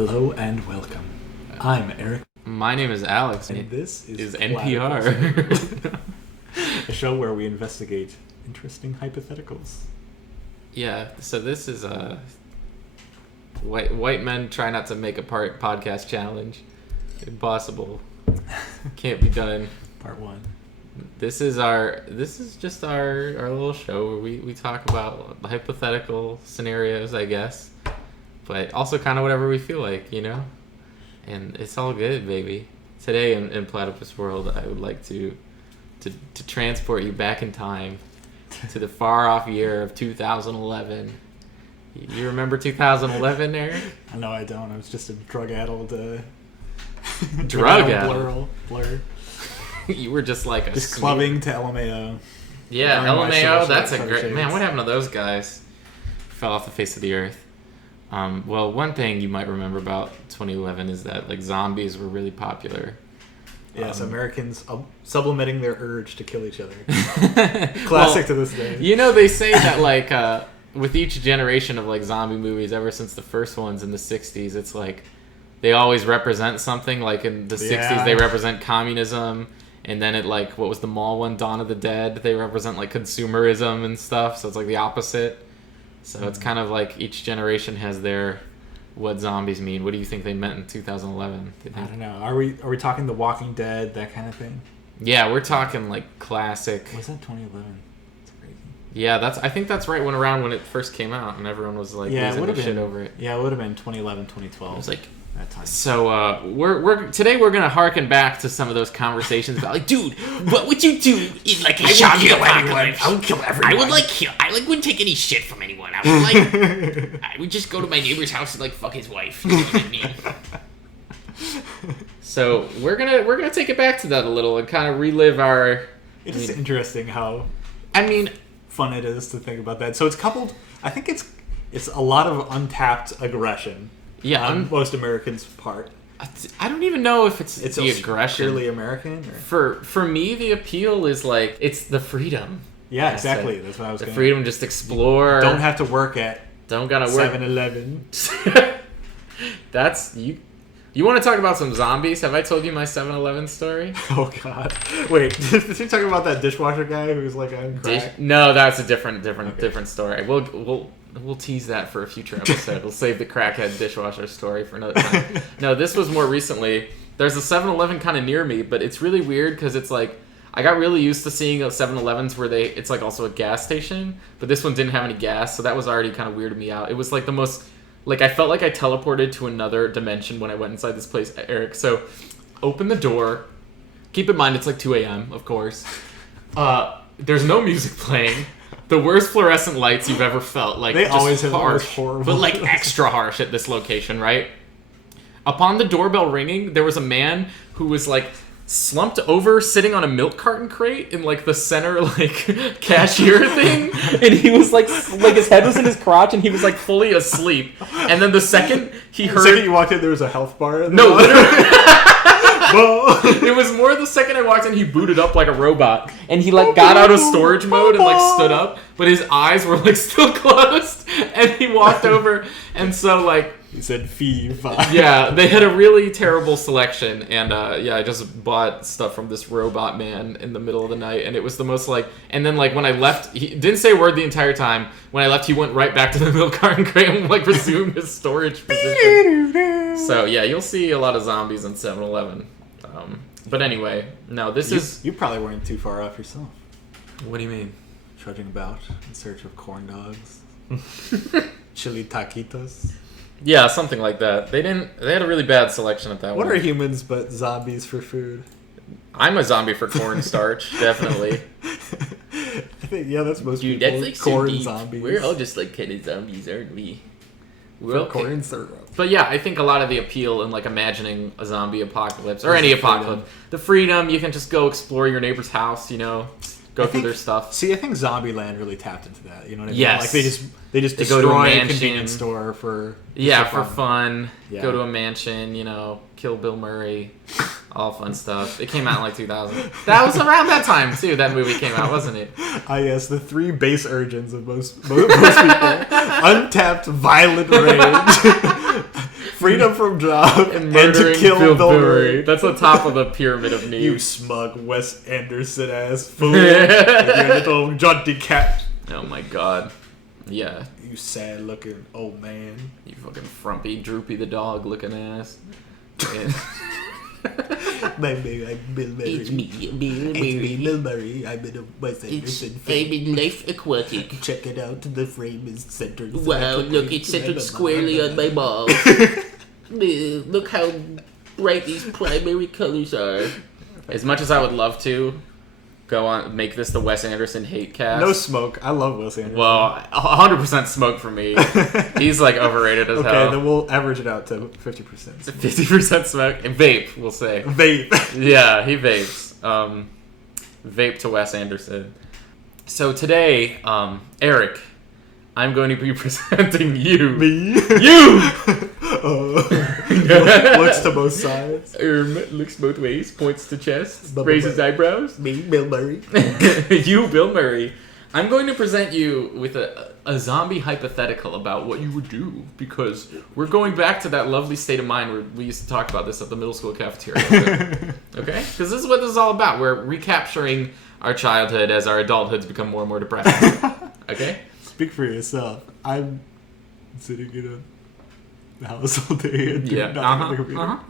Hello and welcome. I'm Eric. My name is Alex. And this is NPR. A show where we investigate interesting hypotheticals. Yeah, so this is white men try not to make a podcast challenge. Impossible. Can't be done. Part 1. This is just our little show where we talk about hypothetical scenarios, I guess. But also kind of whatever we feel like, you know? And it's all good, baby. Today in Platypus World, I would like to transport you back in time to the far-off year of 2011. You remember 2011, Eric? No, I don't. I was just a drug-addled... Drug-addled? Blur. You were just like a... Just clubbing to LMAO. Yeah, LMAO, that's a great... Man, what happened to those guys? Fell off the face of the earth. Well, one thing you might remember about 2011 is that like zombies were really popular. Yes, Americans sublimating their urge to kill each other. Classic to this day. You know, they say that like with each generation of like zombie movies, ever since the first ones in the 60s, it's like they always represent something. Like in the 60s, they represent communism. And then what was the mall one? Dawn of the Dead. They represent like consumerism and stuff. So it's like the opposite. So it's kind of like each generation has their what zombies mean. What do you think they meant in 2011? I don't know. Are we talking The Walking Dead, that kind of thing? Yeah, we're talking like classic. Was that 2011? That's crazy. Yeah, I think that's right around when it first came out, and everyone was like losing their shit over it. Yeah, it would have been 2011, 2012. It was like that time. So today we're gonna harken back to some of those conversations about like, dude, what would you do in like a zombie apocalypse? I would kill everyone. I wouldn't take any shit from anyone. I would just go to my neighbor's house and like fuck his wife. You know what I mean? So we're gonna take it back to that a little and kind of relive our. It is interesting how. Fun it is to think about that. So it's coupled. I think it's a lot of untapped aggression. Yeah, on most Americans' part. I don't even know if it's the aggression. Purely American? Or? For me, the appeal is like it's the freedom. Yeah, exactly. That's what I was. The freedom, just explore. Don't have to work at. Don't gotta work. 7-Eleven. That's you. You want to talk about some zombies? Have I told you my 7-Eleven story? Oh God! Wait, did you talk about that dishwasher guy who was like on crack? No, that's a different story. We'll tease that for a future episode. We'll save the crackhead dishwasher story for another time. No, this was more recently. There's a 7-Eleven kind of near me, but it's really weird because it's like I got really used to seeing 7-Elevens where it's like also a gas station, but this one didn't have any gas, so that was already kind of weirded me out. It was like the most I felt like I teleported to another dimension when I went inside this place, Eric. So open the door. Keep in mind it's like 2 a.m. of course. There's no music playing. The worst fluorescent lights you've ever felt. Like they just always have harsh, horrible, but like extra harsh at this location, right? Upon the doorbell ringing, there was a man who was like slumped over, sitting on a milk carton crate in like the center like cashier thing, and he was like his head was in his crotch, and he was like fully asleep. And then the second he heard, the second you walked in, there was a health bar. No, literally. It was more the second I walked in, he booted up like a robot, and he like got out of storage mode and like stood up, but his eyes were like still closed, and he walked over, and so like he said fee. Yeah, they had a really terrible selection, and I just bought stuff from this robot man in the middle of the night, and it was the most like, and then like when I left, he didn't say a word the entire time. When I left, he went right back to the milk carton crate and like resumed his storage position. So yeah, you'll see a lot of zombies in 7-Eleven. But anyway, no, you probably weren't too far off yourself. What do you mean? Trudging about in search of corn dogs, chili taquitos. Yeah, something like that. They had a really bad selection at that one. What are humans but zombies for food? I'm a zombie for cornstarch, definitely. I think that's most Dude, people. That's like corn so zombies. We're all just like kind of zombies, aren't we? We're corn syrup. But yeah, I think a lot of the appeal in like imagining a zombie apocalypse or any apocalypse, the freedom, you can just go explore your neighbor's house, you know, go through their stuff. See, I think Zombieland really tapped into that. You know what I mean? Yes. Like they just destroy go to a a convenience store for fun. Yeah. Go to a mansion, you know, kill Bill Murray, all fun stuff. It came out in like 2000. That was around that time too. That movie came out, wasn't it? Yes, the three base urges of most people: untapped violent rage, freedom from job, and murdering to kill Bill Bill Murray. Murray. That's the top of the pyramid of needs. You smug Wes Anderson ass fool. You little jaunty cat. Oh my god. Yeah. You sad looking old man. You fucking frumpy, droopy the dog looking ass. Baby, I'm Bill Murray. It's me, Bill It's me, Murray. Bill Murray. I'm in a Wes Anderson I'm film. in Life Aquatic. Check it out. The frame is centered. Wow, look, it's centered squarely on my balls. Look how bright these primary colors are. As much as I would love to go on, make this the Wes Anderson hate cast. No smoke. I love Wes Anderson. Well, 100% smoke for me. He's like overrated as hell. Okay, then we'll average it out to 50%. 50% smoke and vape, we'll say. Vape. Yeah, he vapes. Vape to Wes Anderson. So today, Eric, I'm going to be presenting you. Me? You! Looks to both sides. Looks both ways, points to chest, Blah, blah, raises blah. eyebrows. Me, Bill Murray. You, Bill Murray. I'm going to present you with a zombie hypothetical about what you would do, because we're going back to that lovely state of mind where we used to talk about this at the middle school cafeteria. Okay? Because this is what this is all about. We're recapturing our childhood as our adulthoods become more and more depressing. Okay? Speak for yourself. I'm sitting in a house all day and doing nothing on the computer.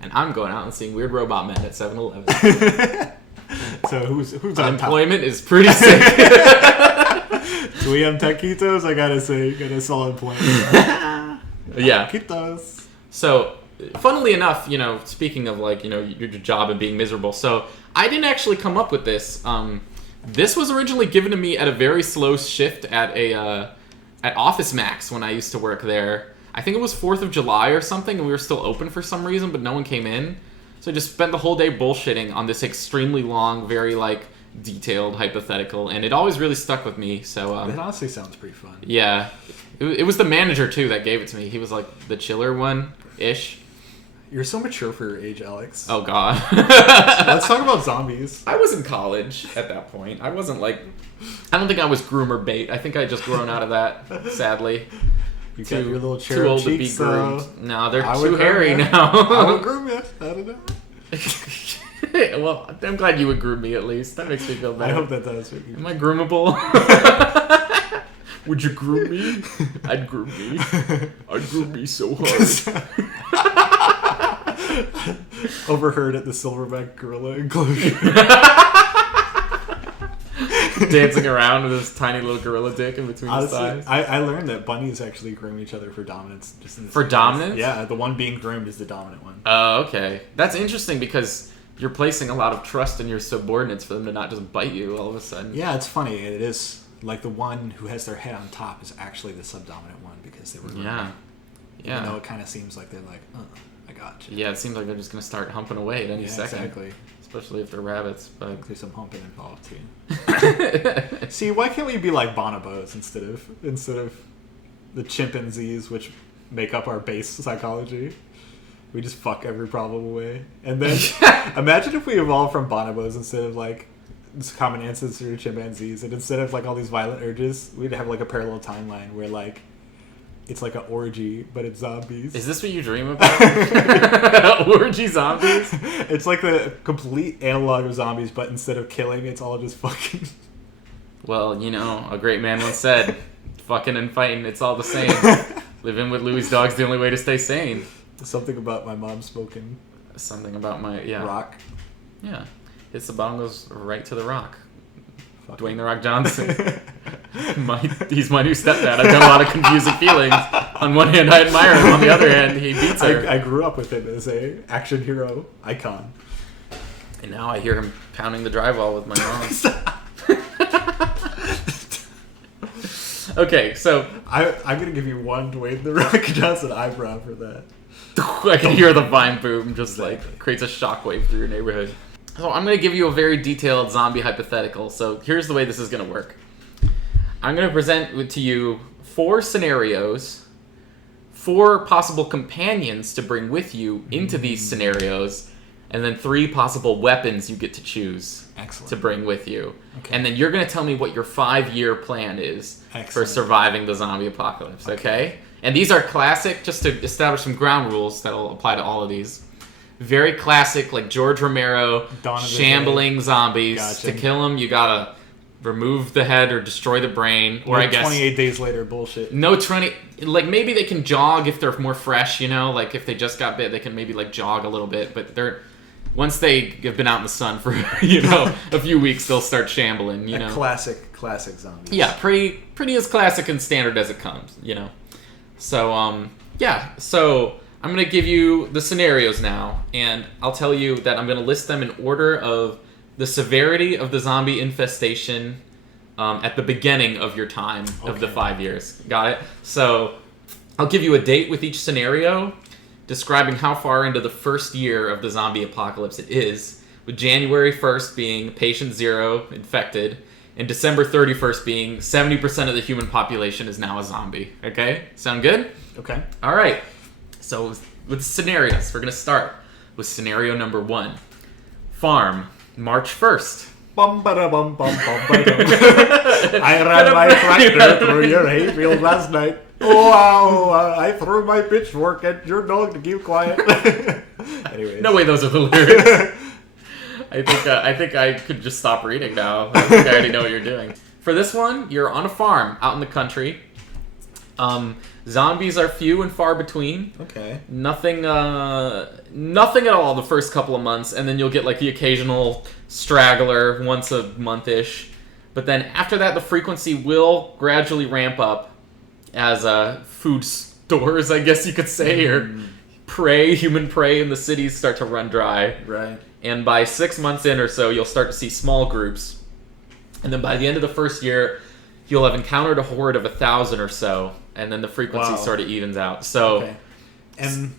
And I'm going out and seeing Weird Robot Men at 7-Eleven. So who's on top? Unemployment is pretty sick. Do we have taquitos? I gotta say, got a solid point. Yeah. Taquitos. So, funnily enough, speaking of your job and being miserable, so I didn't actually come up with this. This was originally given to me at a very slow shift at at Office Max when I used to work there. I think it was 4th of July or something, and we were still open for some reason, but no one came in. So I just spent the whole day bullshitting on this extremely long, very detailed hypothetical, and it always really stuck with me. So That honestly sounds pretty fun. yeah, it was the manager too that gave it to me. He was the chiller one-ish. You're so mature for your age, Alex. Oh god. Let's talk about zombies. I was in college at that point. I wasn't I don't think I was groomer bait. I think I just grown out of that, sadly. You got your little Too cherub old to be cheeks, groomed. so No, they're I would too groom hairy you. now. I would groom you. I don't know. Well, I'm glad you would groom me at least. That makes me feel better. I hope that does. Am I groomable? Would you groom me? I'd groom me. I'd groom me so hard. Overheard at the Silverback Gorilla enclosure. Dancing around with his tiny little gorilla dick in between his Honestly, thighs. I learned that bunnies actually groom each other for dominance. Just in For dominance? Yeah, the one being groomed is the dominant one. Oh, okay. That's interesting because you're placing a lot of trust in your subordinates for them to not just bite you all of a sudden. Yeah, it's funny. It is the one who has their head on top is actually the subdominant one because they were groomed. Yeah. Yeah. Even though it kind of seems like they're I got you. Yeah, it seems like they're just going to start humping away at any second. Exactly. Especially if they're rabbits. But There's some humping involved too. See, why can't we be like bonobos instead of the chimpanzees, which make up our base psychology? We just fuck every problem away. And then imagine if we evolved from bonobos instead of this common ancestor to chimpanzees, and instead of all these violent urges, we'd have a parallel timeline where it's like an orgy, but it's zombies. Is this what you dream about? Orgy zombies? It's like the complete analog of zombies, but instead of killing, it's all just fucking. Well, a great man once said, fucking and fighting, it's all the same. Living with Louis' dog's the only way to stay sane. Something about my mom smoking Something about rock. Yeah. Hits the bongos right to the rock. Fuck. Dwayne The Rock Johnson. He's my new stepdad. I've got a lot of confusing feelings. On one hand, I admire him. On the other hand, he beats her. I grew up with him as a action hero icon. And now I hear him pounding the drywall with my mom. Okay, so I'm gonna give you one Dwayne The Rock Johnson eyebrow for that. I can hear the vine boom just creates a shockwave through your neighborhood. So I'm going to give you a very detailed zombie hypothetical. So here's the way this is going to work. I'm going to present to you 4 scenarios, 4 possible companions to bring with you into these scenarios, and then 3 possible weapons you get to choose to bring with you. Okay. And then you're going to tell me what your 5-year plan is for surviving the zombie apocalypse, okay? And these are classic, just to establish some ground rules that'll apply to all of these. Very classic, like George Romero, shambling zombies. Gotcha. To kill them, you gotta remove the head or destroy the brain. Or I guess 28 days later bullshit. No 20... Like, maybe they can jog if they're more fresh, you know? Like, if they just got bit, they can maybe, like, jog a little bit. But they're... Once they have been out in the sun for, you know, a few weeks, they'll start shambling, you know? Classic zombies. Yeah, pretty as classic and standard as it comes, you know? So, yeah. So, I'm going to give you the scenarios now. And I'll tell you that I'm going to list them in order of the severity of the zombie infestation at the beginning of your time of the 5 years. Got it? So I'll give you a date with each scenario, describing how far into the first year of the zombie apocalypse it is, with January 1st being patient 0 infected, and December 31st being 70% of the human population is now a zombie. Okay? Sound good? Okay. All right. So with scenarios, we're going to start with scenario number 1. Farm, March 1st. Bum ba da bum bum bum ba dum. I ran my tractor through your hayfield last night. Oh, wow, I threw my pitchfork at your dog to keep quiet. Anyways. No way, those are the lyrics. I think I could just stop reading now. I think I already know what you're doing. For this one, you're on a farm out in the country. Zombies are few and far between. Okay. Nothing at all the first couple of months, and then you'll get like the occasional straggler once a month-ish. But then after that, the frequency will gradually ramp up as food stores, I guess you could say, or human prey in the cities start to run dry. Right. And by 6 months in or so, you'll start to see small groups. And then by the end of the first year, you'll have encountered a horde of 1,000 or so, and then the frequency sort of evens out. So, okay. And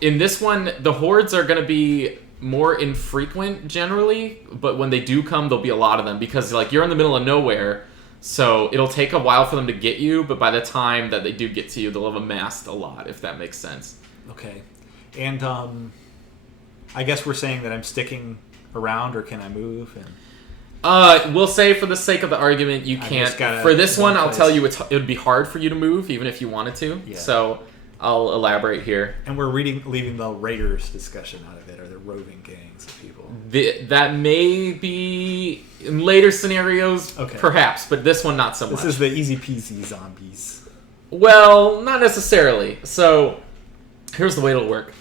in this one, the hordes are going to be more infrequent generally, but when they do come, there'll be a lot of them because like you're in the middle of nowhere, so it'll take a while for them to get you. But by the time that they do get to you, they'll have amassed a lot, if that makes sense. Okay, and I guess we're saying that I'm sticking around, or can I move? And We'll say for the sake of the argument, you can't. For this one, I'll tell you it would be hard for you to move, even if you wanted to. Yeah. So I'll elaborate here. And we're leaving the raiders discussion out of it, or the roving gangs of people. That may be in later scenarios, perhaps, but this one not so much. This is the easy peasy zombies. Well, not necessarily. So here's the way it'll work.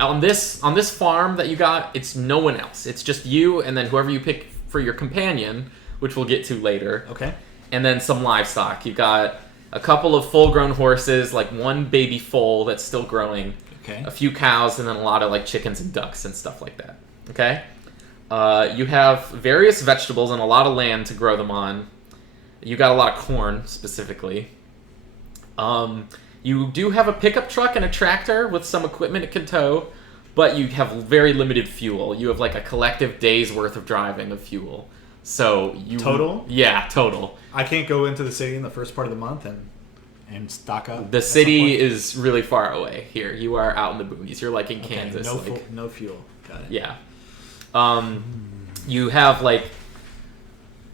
On this farm that you got, it's no one else. It's just you and then whoever you pick for your companion, which we'll get to later. Okay. And then some livestock. You've got a couple of full-grown horses, like one baby foal that's still growing. Okay. A few cows, and then a lot of like chickens and ducks and stuff like that. Okay. You have various vegetables and a lot of land to grow them on. You got a lot of corn specifically. You do have a pickup truck and a tractor with some equipment it can tow, but you have very limited fuel. You have like a collective day's worth of driving of fuel. So you total? Yeah, total. I can't go into the city in the first part of the month and stock up. The city is really far away here. You are out in the boonies. You're like in Kansas. No fuel. Got it. Yeah. You have like,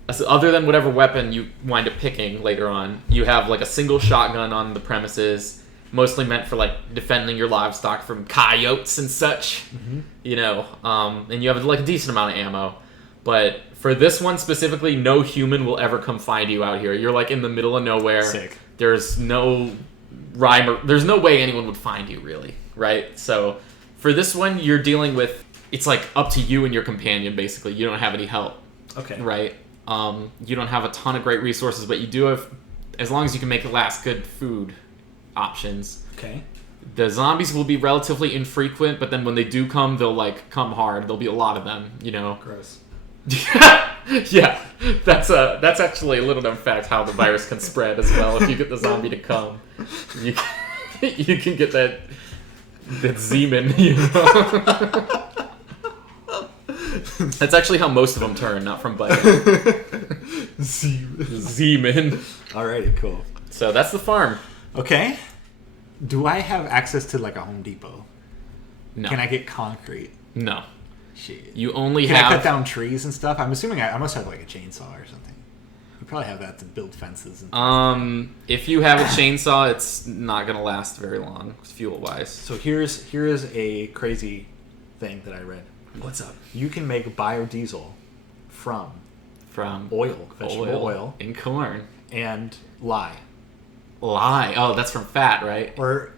other than whatever weapon you wind up picking later on, you have like a single shotgun on the premises, mostly meant for like defending your livestock from coyotes and such. Mm-hmm. You know, and you have like a decent amount of ammo. But for this one specifically, no human will ever come find you out here. You're like in the middle of nowhere. Sick. There's no there's no way anyone would find you, really, right? So for this one, you're dealing with, it's like up to you and your companion, basically. You don't have any help. Okay. Right? You don't have a ton of great resources, but you do have, as long as you can make it last, good food options. Okay. The zombies will be relatively infrequent, but then when they do come, they'll like come hard. There'll be a lot of them, you know. Gross. Yeah, that's actually a little known fact how the virus can spread as well. If you get the zombie to come, you can get that Zeman, you know. That's actually how most of them turn, not from biting. Zeman. Alrighty, cool. So that's the farm. Okay. Do I have access to like a Home Depot? No. Can I get concrete? No. Shit. You only Can have... I cut down trees and stuff? I'm assuming I must have like a chainsaw or something. probably have that to build fences. If you have a chainsaw, it's not gonna last very long, fuel wise. So here's a crazy thing that I read. What's up? You can make biodiesel from vegetable oil, and corn and lye. Lye. Oh, that's from fat, right? Or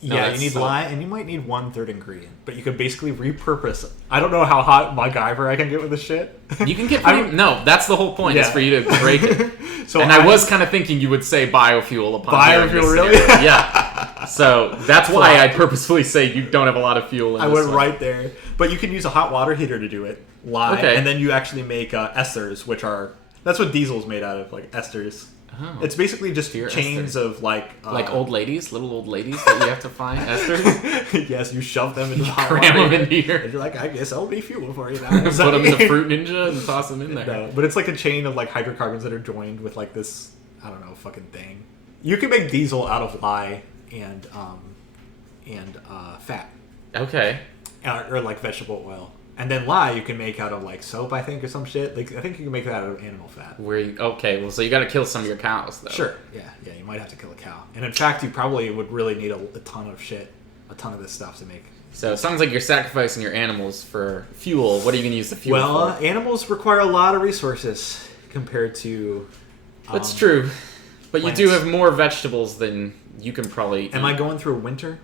No, yeah, that's you need so- lye, and you might need 1/3 ingredient, but you could basically repurpose. I don't know how hot MacGyver I can get with this shit. You can get no. That's the whole point. Is Yeah. for you to break it. So And I was kind of thinking you would say biofuel upon hearing this Biofuel, really? scenario. Yeah. So that's why I purposefully say you don't have a lot of fuel in I this went one. right there, but you can use a hot water heater to do it. Lye, Okay. and then you actually make esters, which are that's what diesel's made out of, like esters. Oh. It's basically just Pure chains of like Like little old ladies that you have to find, Esther. yes, you shove them into the hot Cram water, them in here. and you're like, I guess I'll be fuel for you now. Put them in the Fruit Ninja and toss them in there. No, but it's like a chain of like hydrocarbons that are joined with like this, I don't know, fucking thing. You can make diesel out of lye and fat, Okay. or like vegetable oil, and then lye you can make out of like soap, I think, or some shit. Like I think you can make that out of animal fat. Okay, well, so you got to kill some of your cows, though. Sure. Yeah. You might have to kill a cow, and in fact, you probably would really need a ton of shit, a ton of this stuff to make. So it sounds like you're sacrificing your animals for fuel. What are you going to use the fuel Well, for? animals require a lot of resources compared to. That's true. But you do plants. have more vegetables than you can probably eat. Am I going through winter?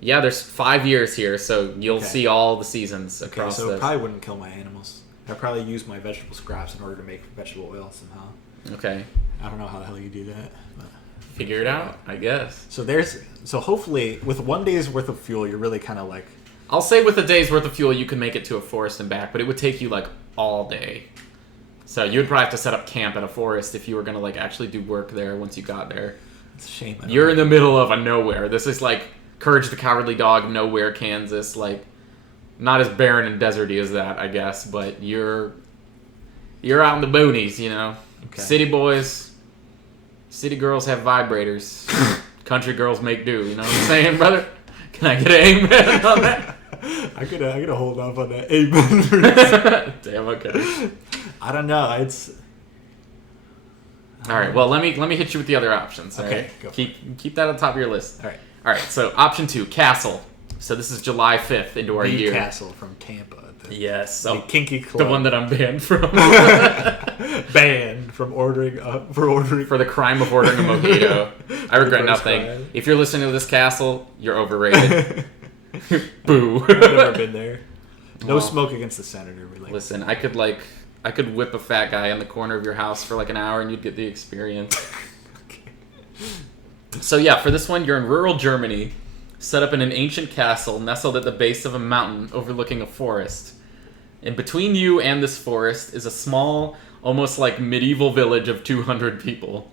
Yeah, there's 5 years here, so you'll Okay. see all the seasons Okay, across so it this. probably wouldn't kill my animals. I'd probably use my vegetable scraps in order to make vegetable oil somehow. Okay. I don't know how the hell you do that. But. Figure it out, I guess. So hopefully with 1 day's worth of fuel, you're really kind of like. I'll say with a day's worth of fuel, you can make it to a forest and back, but it would take you, like, all day. So you would probably have to set up camp at a forest if you were going to, like, actually do work there once you got there. It's a shame. You're in the middle of a nowhere. This is, like, Courage the Cowardly Dog, nowhere, Kansas. Like, not as barren and deserty as that, I guess, but you're out in the boonies, you know? Okay. City boys, city girls have vibrators. Country girls make do, you know what I'm saying, brother? Can I get an amen on that? I gotta hold off on that amen for this. Damn, okay. I don't know. It's All right, well, let me hit you with the other options. All Okay, right? go for Keep that on top of your list. all right. All right, so option 2, castle. So this is July 5th into our The year. Castle from Tampa. The, Yes, the so kinky club. the one that I'm banned from banned from ordering for the crime of ordering a mojito. I regret first nothing. crime. If you're listening to this, castle, you're overrated. Boo. I've never been there. No Well, smoke against the senator. Really. Listen, I could whip a fat guy in the corner of your house for like an hour and you'd get the experience. So yeah, for this one, you're in rural Germany, set up in an ancient castle nestled at the base of a mountain overlooking a forest. And between you and this forest is a small, almost like medieval village of 200 people.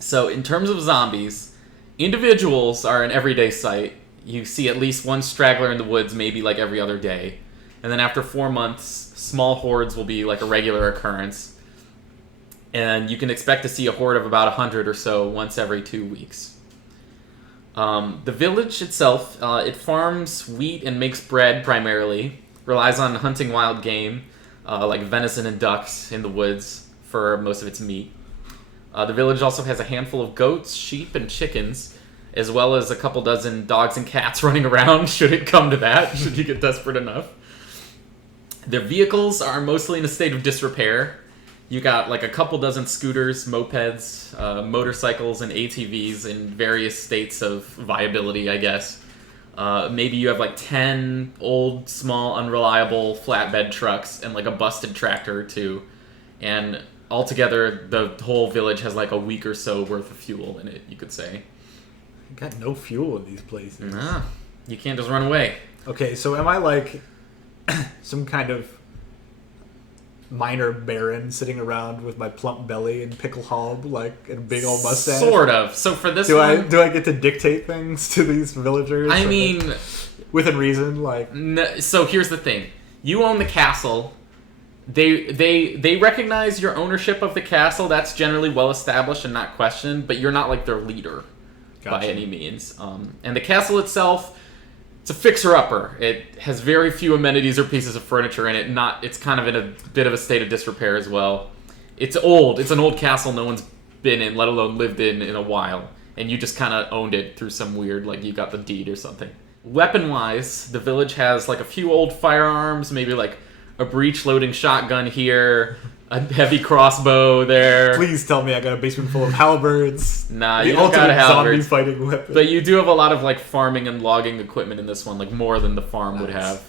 So in terms of zombies, individuals are an everyday sight. You see at least one straggler in the woods maybe like every other day. And then after 4 months, small hordes will be like a regular occurrence. And you can expect to see a horde of about 100 or so once every 2 weeks. The village itself, it farms wheat and makes bread primarily, relies on hunting wild game, like venison and ducks in the woods for most of its meat. The village also has a handful of goats, sheep, and chickens, as well as a couple dozen dogs and cats running around, should it come to that, should you get desperate enough. Their vehicles are mostly in a state of disrepair. You got like a couple dozen scooters, mopeds, motorcycles, and ATVs in various states of viability, I guess. Maybe you have like 10 old, small, unreliable flatbed trucks and like a busted tractor or two. And altogether, the whole village has like a week or so worth of fuel in it, you could say. Got no fuel in these places. Nah, you can't just run away. Okay, so am I like some kind of minor baron sitting around with my plump belly and pickle hob, like, and a big old mustache? Sort of. So for this Do one, I get to dictate things to these villagers? I Or, mean, within reason, like. so here's the thing: you own the castle. They recognize your ownership of the castle. That's generally well established and not questioned. But you're not like their leader by Gotcha. any means. And the castle itself, it's a fixer-upper. It has very few amenities or pieces of furniture in it. It's kind of in a bit of a state of disrepair as well. It's old. It's an old castle no one's been in, let alone lived in a while. And you just kind of owned it through some weird, like, you got the deed or something. Weapon-wise, the village has, like, a few old firearms, maybe, like, a breech-loading shotgun here, a heavy crossbow there. Please tell me I got a basement full of halberds. Nah, the you don't got a halberd. zombie fighting weapon. But you do have a lot of, like, farming and logging equipment in this one, like, more than the farm would have.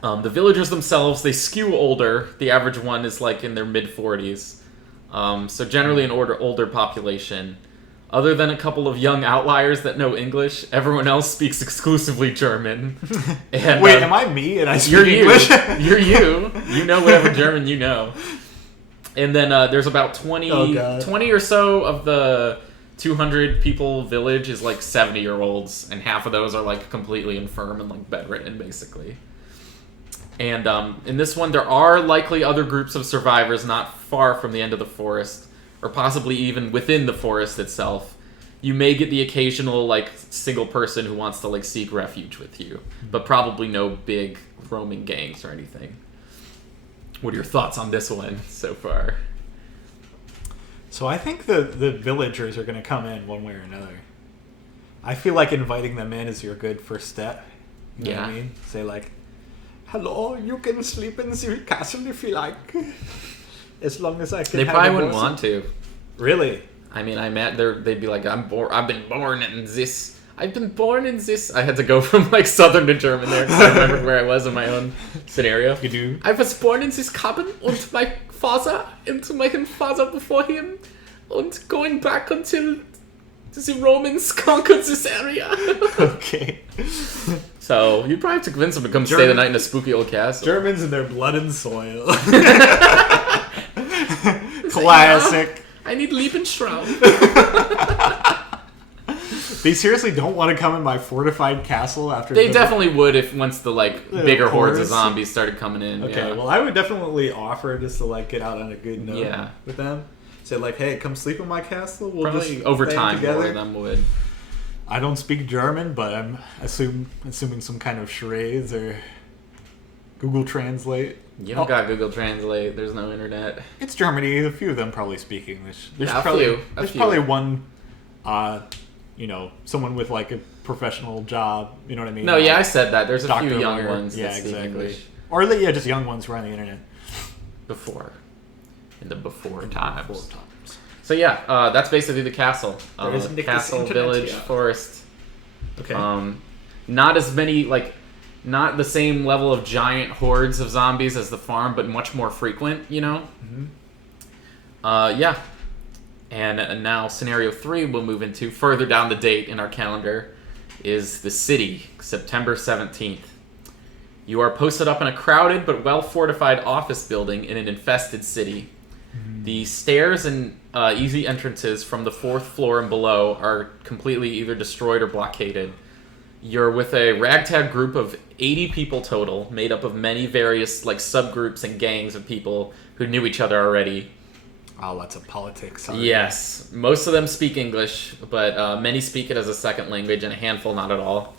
The villagers themselves, they skew older. The average one is, like, in their mid-40s. So generally an older population. Other than a couple of young outliers that know English, everyone else speaks exclusively German. And, Wait, am I me and I speak English? You're you. You know whatever German you know. And then there's about 20 or so of the 200 people village is like 70-year-olds, and half of those are like completely infirm and like bedridden, basically. And in this one, there are likely other groups of survivors not far from the end of the forest, or possibly even within the forest itself. You may get the occasional, like, single person who wants to, like, seek refuge with you, but probably no big roaming gangs or anything. What are your thoughts on this one so far? So I think the villagers are going to come in one way or another. I feel like inviting them in is your good first step. You know what I mean? Say, like, hello, you can sleep in the castle if you like. As long as I can. They probably wouldn't want to. Really? I mean, they'd be like, I've been born in this. I've been born in this. I had to go from like southern to German there because I remembered where I was in my own scenario. You do? I was born in this cabin and my father before him, and going back until the Romans conquered this area. Okay. So you'd probably have to convince them to come stay the night in a spooky old castle. Germans and their blood and soil. Classic. I need Lebensraum. They seriously don't want to come in my fortified castle after. They definitely would if once the like bigger hordes of course. zombies started coming in. Okay, well, I would definitely offer just to like get out on a good note with them. Say like, hey, come sleep in my castle. We'll probably just over stay time together. more of them would. I don't speak German, but I'm assuming some kind of charades or Google Translate. You don't got Google Translate. There's no internet. It's Germany. A few of them probably speak English. There's A probably few. one, someone with like a professional job. You know what I mean? No, I said that. There's a Doctor, few young lawyer. ones Yeah, that speak exactly. English. Or just young ones who are on the internet. In the before times. So yeah, that's basically the castle. Castle, village, forest. Okay. Not as many, like, not the same level of giant hordes of zombies as the farm, but much more frequent, you know? Mm-hmm. Yeah. And now scenario 3 we'll move into, further down the date in our calendar, is the city, September 17th. You are posted up in a crowded but well-fortified office building in an infested city. Mm-hmm. The stairs and easy entrances from the 4th floor and below are completely either destroyed or blockaded. You're with a ragtag group of 80 people total, made up of many various like subgroups and gangs of people who knew each other already. Oh, lots of politics. Yes. Most of them speak English, but many speak it as a second language, and a handful not at all.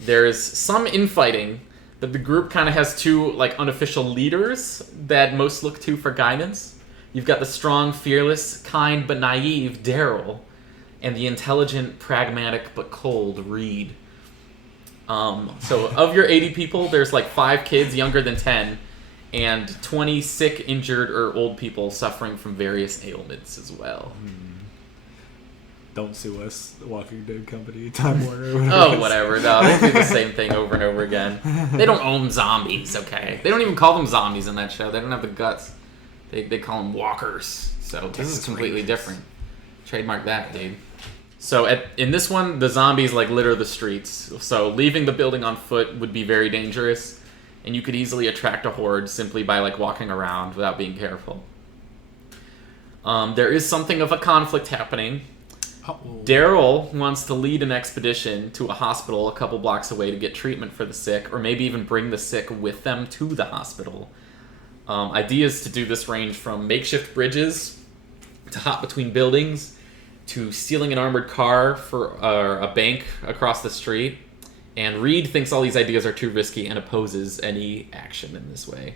There's some infighting, but the group kind of has two like unofficial leaders that most look to for guidance. You've got the strong, fearless, kind but naive Daryl, and the intelligent, pragmatic but cold Reed. So of your 80 people, there's like 5 kids younger than 10, and 20 sick, injured, or old people suffering from various ailments as well. Don't sue us, the Walking Dead company, Time Warner. Whatever. No, they do the same thing over and over again. They don't own zombies, okay? They don't even call them zombies in that show. They don't have the guts. They call them walkers. So this is completely different. Trademark that, dude. So in this one, the zombies like litter the streets. So leaving the building on foot would be very dangerous, and you could easily attract a horde simply by like walking around without being careful. There is something of a conflict happening. Daryl wants to lead an expedition to a hospital a couple blocks away to get treatment for the sick, or maybe even bring the sick with them to the hospital. Ideas to do this range from makeshift bridges to hop between buildings to stealing an armored car for a bank across the street. And Reed thinks all these ideas are too risky and opposes any action in this way.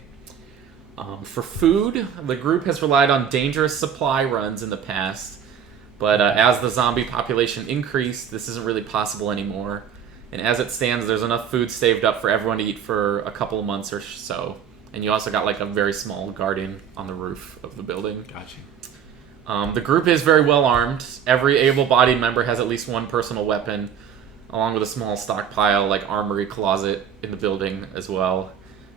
For food, the group has relied on dangerous supply runs in the past, but as the zombie population increased, this isn't really possible anymore. And as it stands, there's enough food saved up for everyone to eat for a couple of months or so. And you also got like a very small garden on the roof of the building. Gotcha. The group is very well armed. Every able-bodied member has at least one personal weapon, along with a small stockpile, like armory closet in the building as well.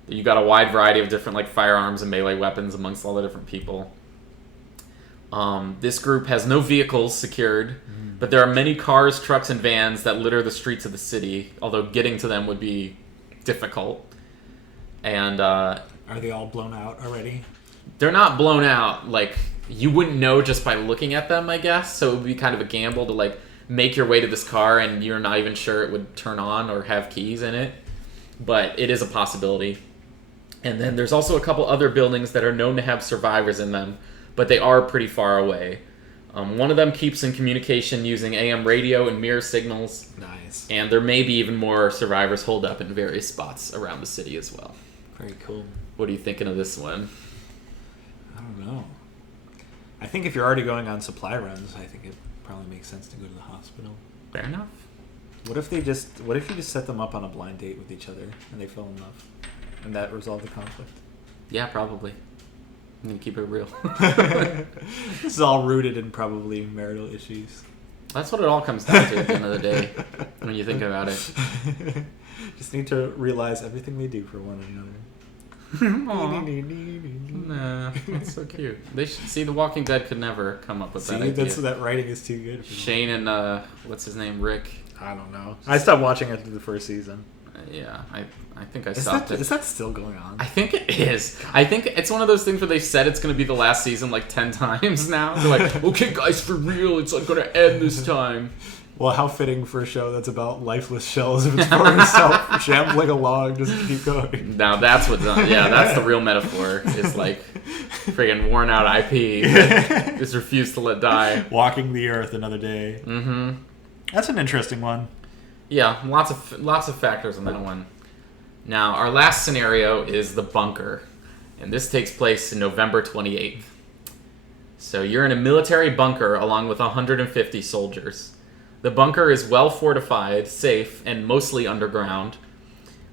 You got a wide variety of different like firearms and melee weapons amongst all the different people. This group has no vehicles secured, but there are many cars, trucks, and vans that litter the streets of the city, although getting to them would be difficult. And are they all blown out already? They're not blown out. Like, you wouldn't know just by looking at them, I guess. So it would be kind of a gamble to like make your way to this car and you're not even sure it would turn on or have keys in it. But it is a possibility. And then there's also a couple other buildings that are known to have survivors in them, but they are pretty far away. One of them keeps in communication using AM radio and mirror signals. Nice. And there may be even more survivors holed up in various spots around the city as well. Very cool. What are you thinking of this one? I don't know. I think if you're already going on supply runs, I think it probably makes sense to go to the hospital. Fair enough. What if you just set them up on a blind date with each other and they fell in love? And that resolved the conflict? Yeah, probably. I'm going to keep it real. This is all rooted in probably marital issues. That's what it all comes down to at the end of the day, when you think about it. Just need to realize everything we do for one another. Nah, that's so cute. They should see The Walking Dead could never come up with that idea. That writing is too good. For Shane and what's his name, Rick. I don't know. I stopped watching after the first season. Yeah, I think I stopped it. Is that still going on? I think it is. I think it's one of those things where they said it's going to be the last season like 10 times now. They're like, okay, guys, for real, it's like going to end this time. Well, how fitting for a show that's about lifeless shells of its former self shambling along, just keep going. Now that's that's the real metaphor. Is like friggin' worn out IP that is refused to let die. Walking the earth another day. Mm-hmm. That's an interesting one. Yeah, lots of factors on that one. Now, our last scenario is the bunker, and this takes place in November 28th. So you're in a military bunker along with 150 soldiers. The bunker is well fortified, safe, and mostly underground.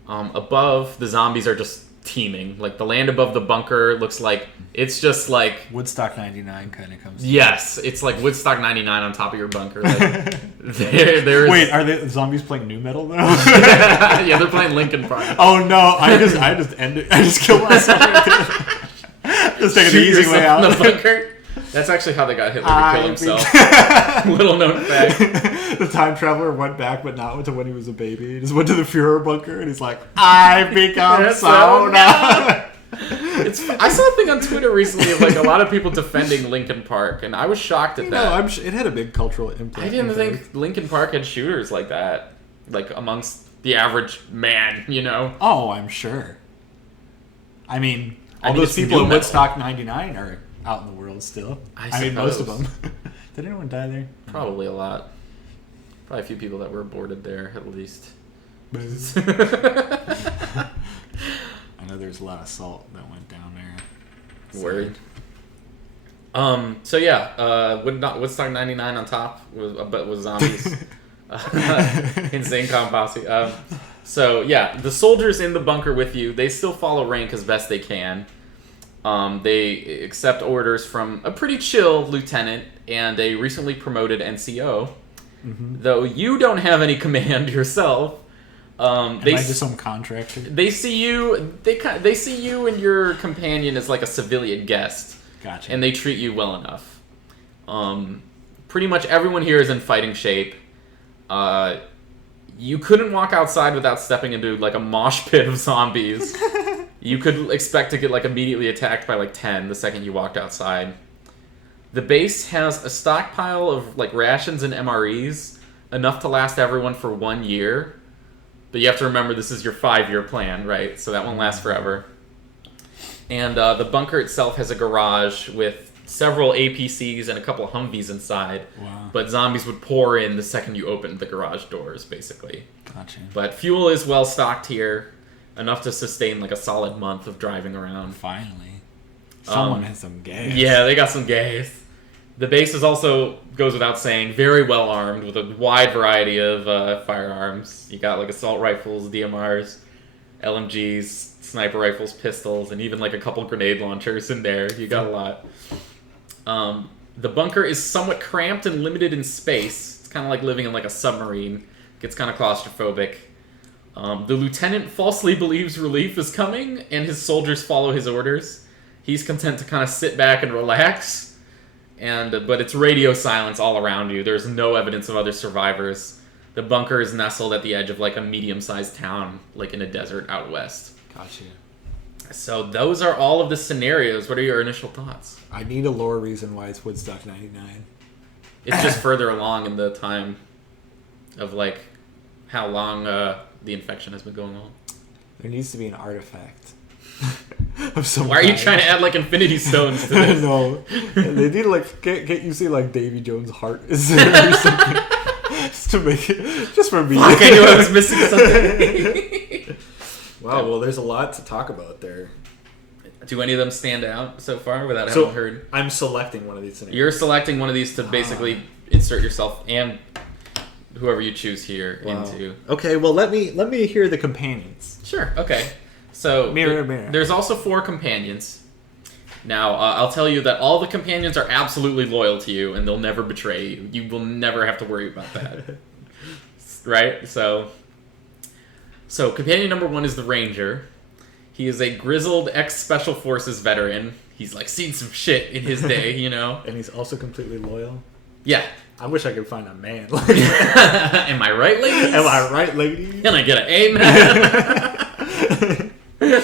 Above, the zombies are just teeming. Like, the land above the bunker looks like it's just like Woodstock 99 kind of comes. Yes, it's like Woodstock 99 on top of your bunker. Like, there is... Wait, are the zombies playing new metal though? Yeah, they're playing Linkin Park. Oh no! I just ended. I just killed myself. Just taking the easy way out. In the bunker. That's actually how they got Hitler to kill himself. Little known fact. The time traveler went back, but not to when he was a baby. He just went to the Führer bunker, and he's like, "I've become so now." I saw a thing on Twitter recently of like a lot of people defending Linkin Park, and I was shocked at that. It had a big cultural impact. I didn't think Linkin Park had shooters like that, like amongst the average man, you know? Oh, I'm sure. I mean those people in Woodstock 99 are out in the world still. I mean, most of them. Did anyone die there? Probably a lot. Probably a few people that were aborted there, at least. I know there's a lot of salt that went down there. Word. So yeah, Woodstock 99 on top, but with zombies. Insane Clown Posse. So yeah, the soldiers in the bunker with you, they still follow rank as best they can. They accept orders from a pretty chill lieutenant and a recently promoted NCO. Mm-hmm. Though you don't have any command yourself. Am I just some contractor? They see you. They see you and your companion as like a civilian guest. Gotcha. And they treat you well enough. Pretty much everyone here is in fighting shape. You couldn't walk outside without stepping into like a mosh pit of zombies. You could expect to get like immediately attacked by like 10 the second you walked outside. The base has a stockpile of like rations and MREs, enough to last everyone for 1 year. But you have to remember this is your 5-year plan, right? So that won't last forever. And the bunker itself has a garage with several APCs and a couple of Humvees inside. Wow. But zombies would pour in the second you opened the garage doors, basically. Gotcha. But fuel is well stocked here, enough to sustain like a solid month of driving around. Finally. Someone has some gas. Yeah, they got some gas. The base is also, goes without saying, very well armed with a wide variety of firearms. You got like assault rifles, DMRs, LMGs, sniper rifles, pistols, and even like a couple grenade launchers in there. You got a lot. The bunker is somewhat cramped and limited in space. It's kind of like living in like a submarine. Gets kind of claustrophobic. The lieutenant falsely believes relief is coming, and his soldiers follow his orders. He's content to kind of sit back and relax. But it's radio silence all around you. There's no evidence of other survivors. The bunker is nestled at the edge of like a medium-sized town, like in a desert out west. Gotcha. So those are all of the scenarios. What are your initial thoughts? I need a lore reason why it's Woodstock 99. It's just further along in the time of like how long the infection has been going on. There needs to be an artifact. Of some Why are you kind. trying to add like infinity stones to this? No, they need to like get you see like Davy Jones' heart is there or something, just to make it just for me. Fuck, I knew I was missing something. Wow, well, there's a lot to talk about there. Do any of them stand out so far without So having heard? I'm selecting one of these scenarios. You're selecting one of these to basically insert yourself and whoever you choose here into. Okay, well let me hear the companions. Sure. Okay. So Mirror. There's also 4 companions. Now I'll tell you that all the companions are absolutely loyal to you, and they'll never betray you. You will never have to worry about that. Right? So companion number 1 is the Ranger. He is a grizzled ex-Special Forces veteran. He's like seen some shit in his day, you know. And he's also completely loyal. Yeah. I wish I could find a man. Am I right, ladies? Am I right, lady? Can I get an amen? Can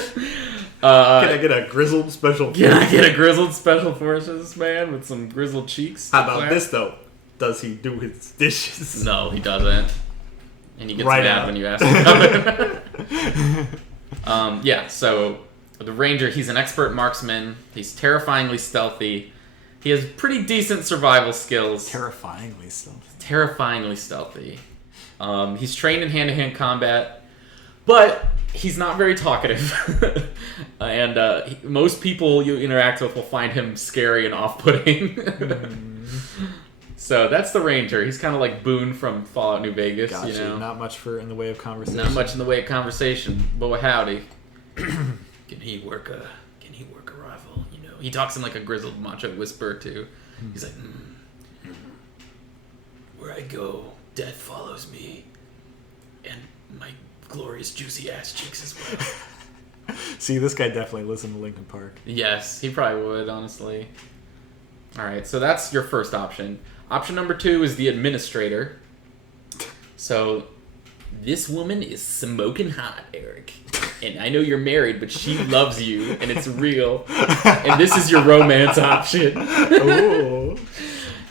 I get a grizzled special? Can I get a grizzled Special Forces man with some grizzled cheeks? How about this though? Does he do his dishes? No, he doesn't. And he gets Right mad out. when you ask him about it. Yeah, so the Ranger, he's an expert marksman. He's terrifyingly stealthy. He has pretty decent survival skills. Terrifyingly stealthy. Terrifyingly stealthy. He's trained in hand-to-hand combat, but he's not very talkative. And most people you interact with will find him scary and off-putting. So that's the Ranger. He's kind of like Boone from Fallout New Vegas. Gotcha. You know? Not much in the way of conversation. Not much in the way of conversation, but howdy. Can he work a rifle? You know, he talks in like a grizzled macho whisper too. He's like, where I go, death follows me, and my glorious juicy ass cheeks as well. See, this guy definitely listened to Linkin Park. Yes, he probably would, honestly. All right, so that's your first option. Option number 2 is the administrator. So this woman is smoking hot, Eric. And I know you're married, but she loves you, and it's real. And this is your romance option. Oh.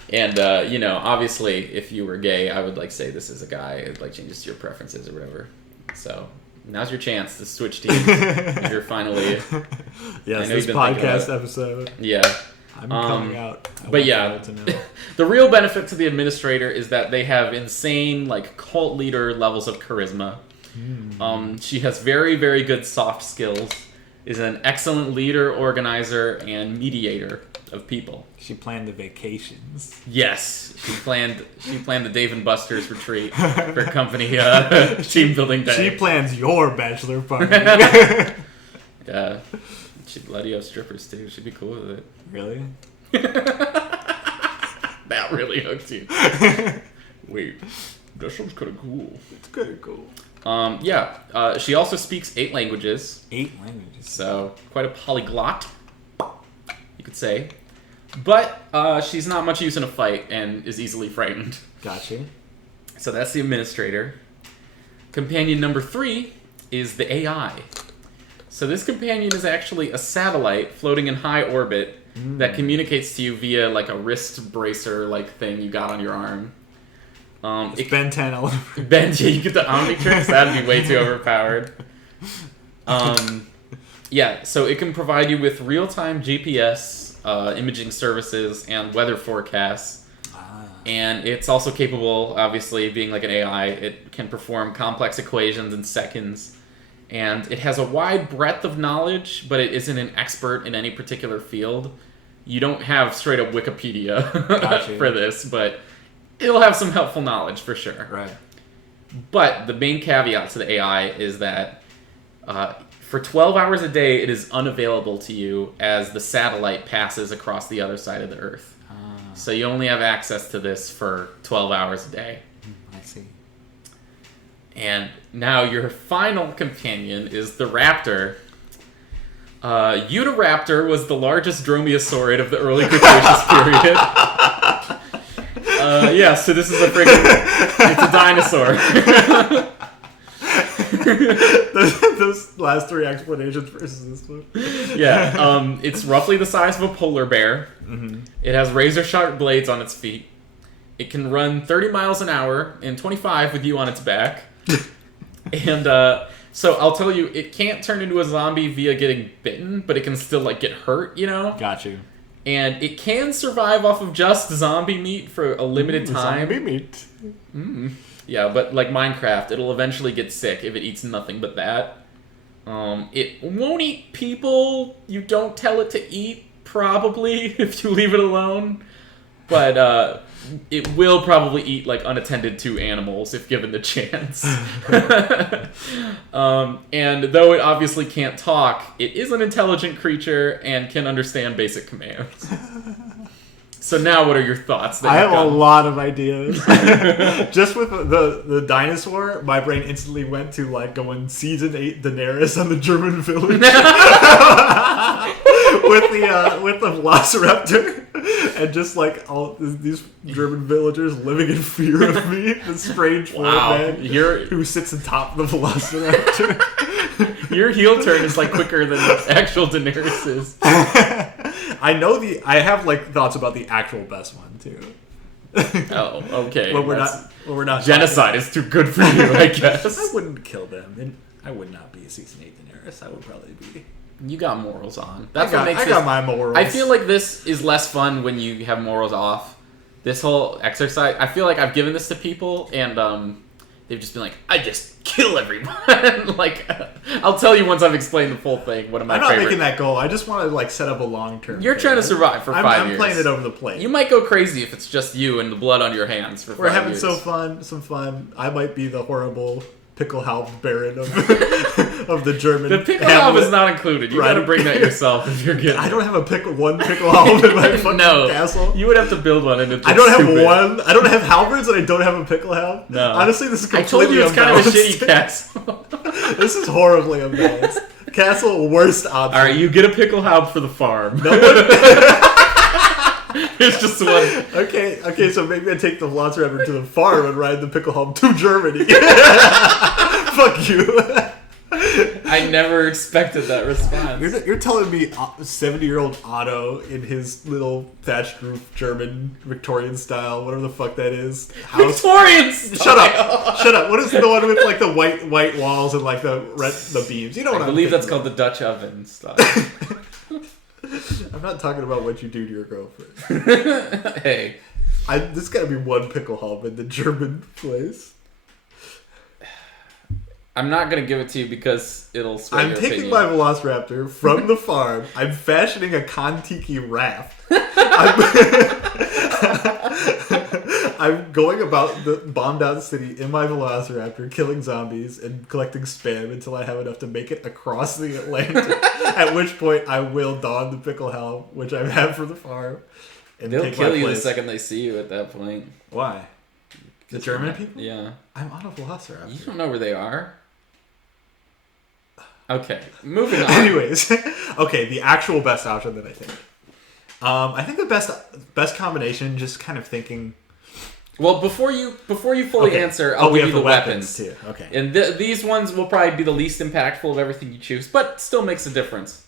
And, you know, obviously, if you were gay, I would, like, say this is a guy. It, like, changes to your preferences or whatever. So now's your chance to switch teams. You're finally... Yes, I know this you've been thinking about podcast it. episode. Yeah. I'm coming out. I But want yeah, people to know. the real benefit to the administrator is that they have insane, like, cult leader levels of charisma. She has very, very good soft skills, is an excellent leader, organizer, and mediator of people. She planned the vacations. Yes, she planned the Dave and Buster's retreat for company team building day. She plans your bachelor party. Yeah, she'd let you have strippers too. She'd be cool with it. Really? That really hooked you. Wait, that sounds kind of cool. It's kind of cool. Yeah, she also speaks 8 languages, 8 languages. so quite a polyglot, you could say. But she's not much use in a fight and is easily frightened. Gotcha. So that's the administrator. Companion number 3 is the AI. So this companion is actually a satellite floating in high orbit that communicates to you via like a wrist bracer like thing you got on your arm. It's Ben 10 all over. Ben, yeah, you get the Omnitrix? That'd be way too overpowered. Yeah, so it can provide you with real-time GPS, imaging services, and weather forecasts. And it's also capable, obviously, being like an AI. It can perform complex equations in seconds. and it has a wide breadth of knowledge, but it isn't an expert in any particular field. You don't have straight up Wikipedia for this, but it'll have some helpful knowledge for sure. Right. But the main caveat to the AI is that for 12 hours a day, it is unavailable to you as the satellite passes across the other side of the Earth. So you only have access to this for 12 hours a day. I see. And now your final companion is the raptor. Utahraptor was the largest dromaeosaurid of the early Cretaceous period. So this is it's a dinosaur. Those last three explanations versus this one. Yeah, it's roughly the size of a polar bear. Mm-hmm. It has razor-sharp blades on its feet. It can run 30 miles an hour and 25 with you on its back. And so I'll tell you, it can't turn into a zombie via getting bitten, but it can still like get hurt, you know? Got you. And it can survive off of just zombie meat for a limited time. Zombie meat. Yeah, but like Minecraft, it'll eventually get sick if it eats nothing but that. It won't eat people. You don't tell it to eat, probably, if you leave it alone. But it will probably eat like unattended to animals if given the chance. And though it obviously can't talk, it is an intelligent creature and can understand basic commands. So now what are your thoughts? I have a lot of ideas. Just with the dinosaur, my brain instantly went to like going season 8 Daenerys on the German village. with the Velociraptor. And just like all these German villagers living in fear of me. The strange foreign man who sits atop the Velociraptor. Your heel turn is like quicker than actual Daenerys is. I have like thoughts about the actual best one too. Oh, okay. When we're not genocide is too good for you, I guess. I wouldn't kill them, and I would not be a season 8 Daenerys. I would probably be. You got morals on. I got my morals. I feel like this is less fun when you have morals off. This whole exercise, I feel like I've given this to people, and they've just been like, I just kill everyone. Like, I'll tell you once I've explained the full thing. One of my I'm not making that goal. I just want to like set up a long term. You're trying to survive for 5 years. I'm playing it over the plate. You might go crazy if it's just you and the blood on your hands for 5 years. We're having some fun. I might be the horrible Pickelhaube Baron of the German. The Pickelhaube is not included. You gotta bring that yourself if you're getting. I don't have one Pickelhaube in my fucking castle. You would have to build one, and it's I don't have one. I don't have halberds, and I don't have a Pickelhaube. No. Honestly, this is completely I told you it's unbalanced. kind of a shitty castle. This is horribly unbalanced. Castle worst option. All right, you get a Pickelhaube for the farm. No one. It's just one. Okay, so maybe I take the Velociraptor to the farm and ride the Pickelhaube to Germany. Fuck you. I never expected that response. You're telling me 70-year-old Otto in his little thatched roof German Victorian style, whatever the fuck that is. House. Victorian style. Shut up. What is the one with like the white walls and like the beams? You know what I believe that's called the Dutch oven style. I'm not talking about what you do to your girlfriend. Hey. There's gotta be one Pickelhaube in the German place. I'm not going to give it to you because it'll sway your opinion. I'm taking my Velociraptor from the farm. I'm fashioning a Kon-Tiki raft. I'm going about the bombed out city in my Velociraptor, killing zombies and collecting spam until I have enough to make it across the Atlantic. At which point I will don the Pickelhaube, which I have for the farm. And they'll kill you the second they see you at that point. Why? The German people? Yeah. I'm on a Velociraptor. You don't know where they are. Okay, moving on. Anyways, okay, the actual best option that I think. I think the best combination, just kind of thinking. Well, before you fully answer, I'll give you the weapons too. Okay, and these ones will probably be the least impactful of everything you choose, but still makes a difference.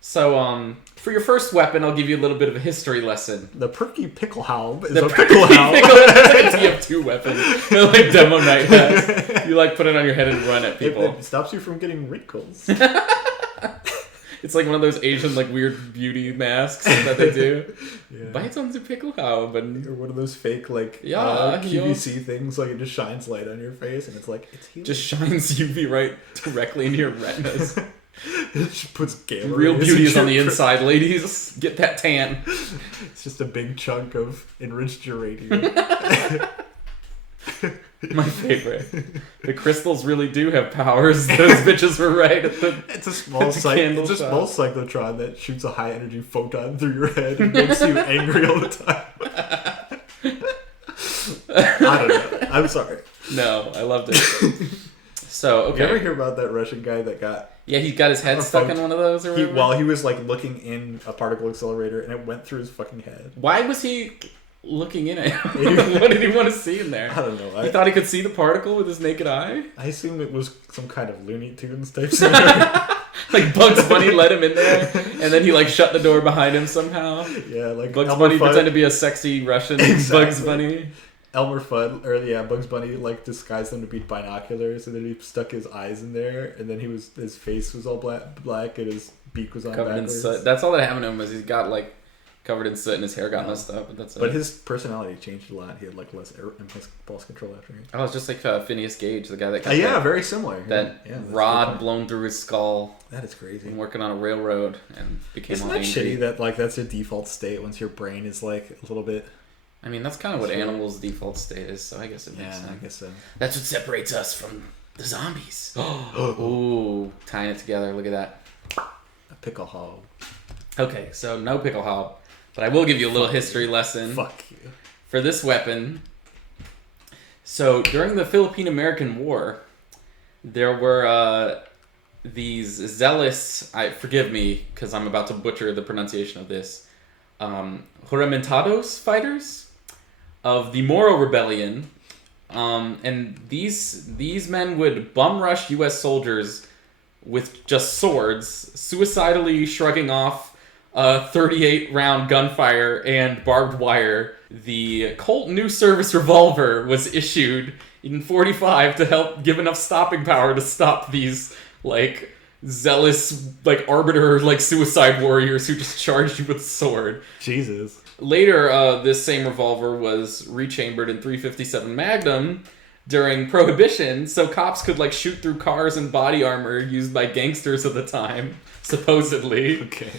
So, for your first weapon, I'll give you a little bit of a history lesson. The Perky Pickelhaube is a Pickelhaube. It's like you have 2 weapons. Like Demo Knight has. You like put it on your head and run at people. It stops you from getting wrinkles. It's like one of those Asian like weird beauty masks that they do. Yeah. Bites on the pickle how, but Or one of those fake like Yeah, QVC things, like it just shines light on your face, and it's like it's healing. just shines UV right directly into your retinas. It just puts gamma Real rays beauty in is on the your- inside, ladies. Get that tan. It's just a big chunk of enriched uranium. My favorite. The crystals really do have powers. Those bitches were right at the. It's a small It's a candle it's a shop. small cyclotron that shoots a high energy photon through your head and makes you angry all the time. I don't know. I'm sorry. No, I loved it. So You ever okay, hear about that Russian guy that got yeah, he got his head A stuck phot- in one of those, or whatever. while he was like looking in a particle accelerator and it went through his fucking head? Why was he looking in it? What did he want to see in there? I don't know. He thought he could see the particle with his naked eye. I assume it was some kind of Looney Tunes type scenario. Like Bugs Bunny let him in there, and then he like shut the door behind him somehow. Yeah, like Bugs Elmer Bunny Fudd, pretended to be a sexy Russian Exactly. Bugs Bunny. Elmer Fudd, or yeah, Bugs Bunny like disguised them to be binoculars, and then he stuck his eyes in there, and then his face was all black, and his beak was on Covered in backwards. soot. That's all that happened to him was he's got like covered in soot and his hair got messed up. But that's it. But his personality changed a lot. He had like less impulse control after he. Oh, it's just like Phineas Gage, the guy that got Yeah, that, very similar. that yeah, that's a good rod point. blown through his skull That is crazy. and working on a railroad and became Isn't all that angry. shitty that like that's your default state once your brain is like a little bit? I mean, that's kind of what Sure. animals' default state is, so I guess it makes Yeah, I sense. guess so. That's what separates us from the zombies. Ooh, tying it together. Look at that. A pickle hog. Okay, so no pickle hob, but I will give you a little history lesson Fuck you. for this weapon. So during the Philippine-American War, there were these zealous. Forgive me because I'm about to butcher the pronunciation of this. Juramentados fighters of the Moro Rebellion, and these men would bum rush U.S. soldiers with just swords, suicidally shrugging off 38 round gunfire and barbed wire. The Colt New Service revolver was issued in 45 to help give enough stopping power to stop these like zealous like arbiter like suicide warriors who just charged you with a sword. Jesus. Later, this same revolver was rechambered in .357 Magnum during Prohibition, so cops could like shoot through cars and body armor used by gangsters of the time, supposedly. Okay.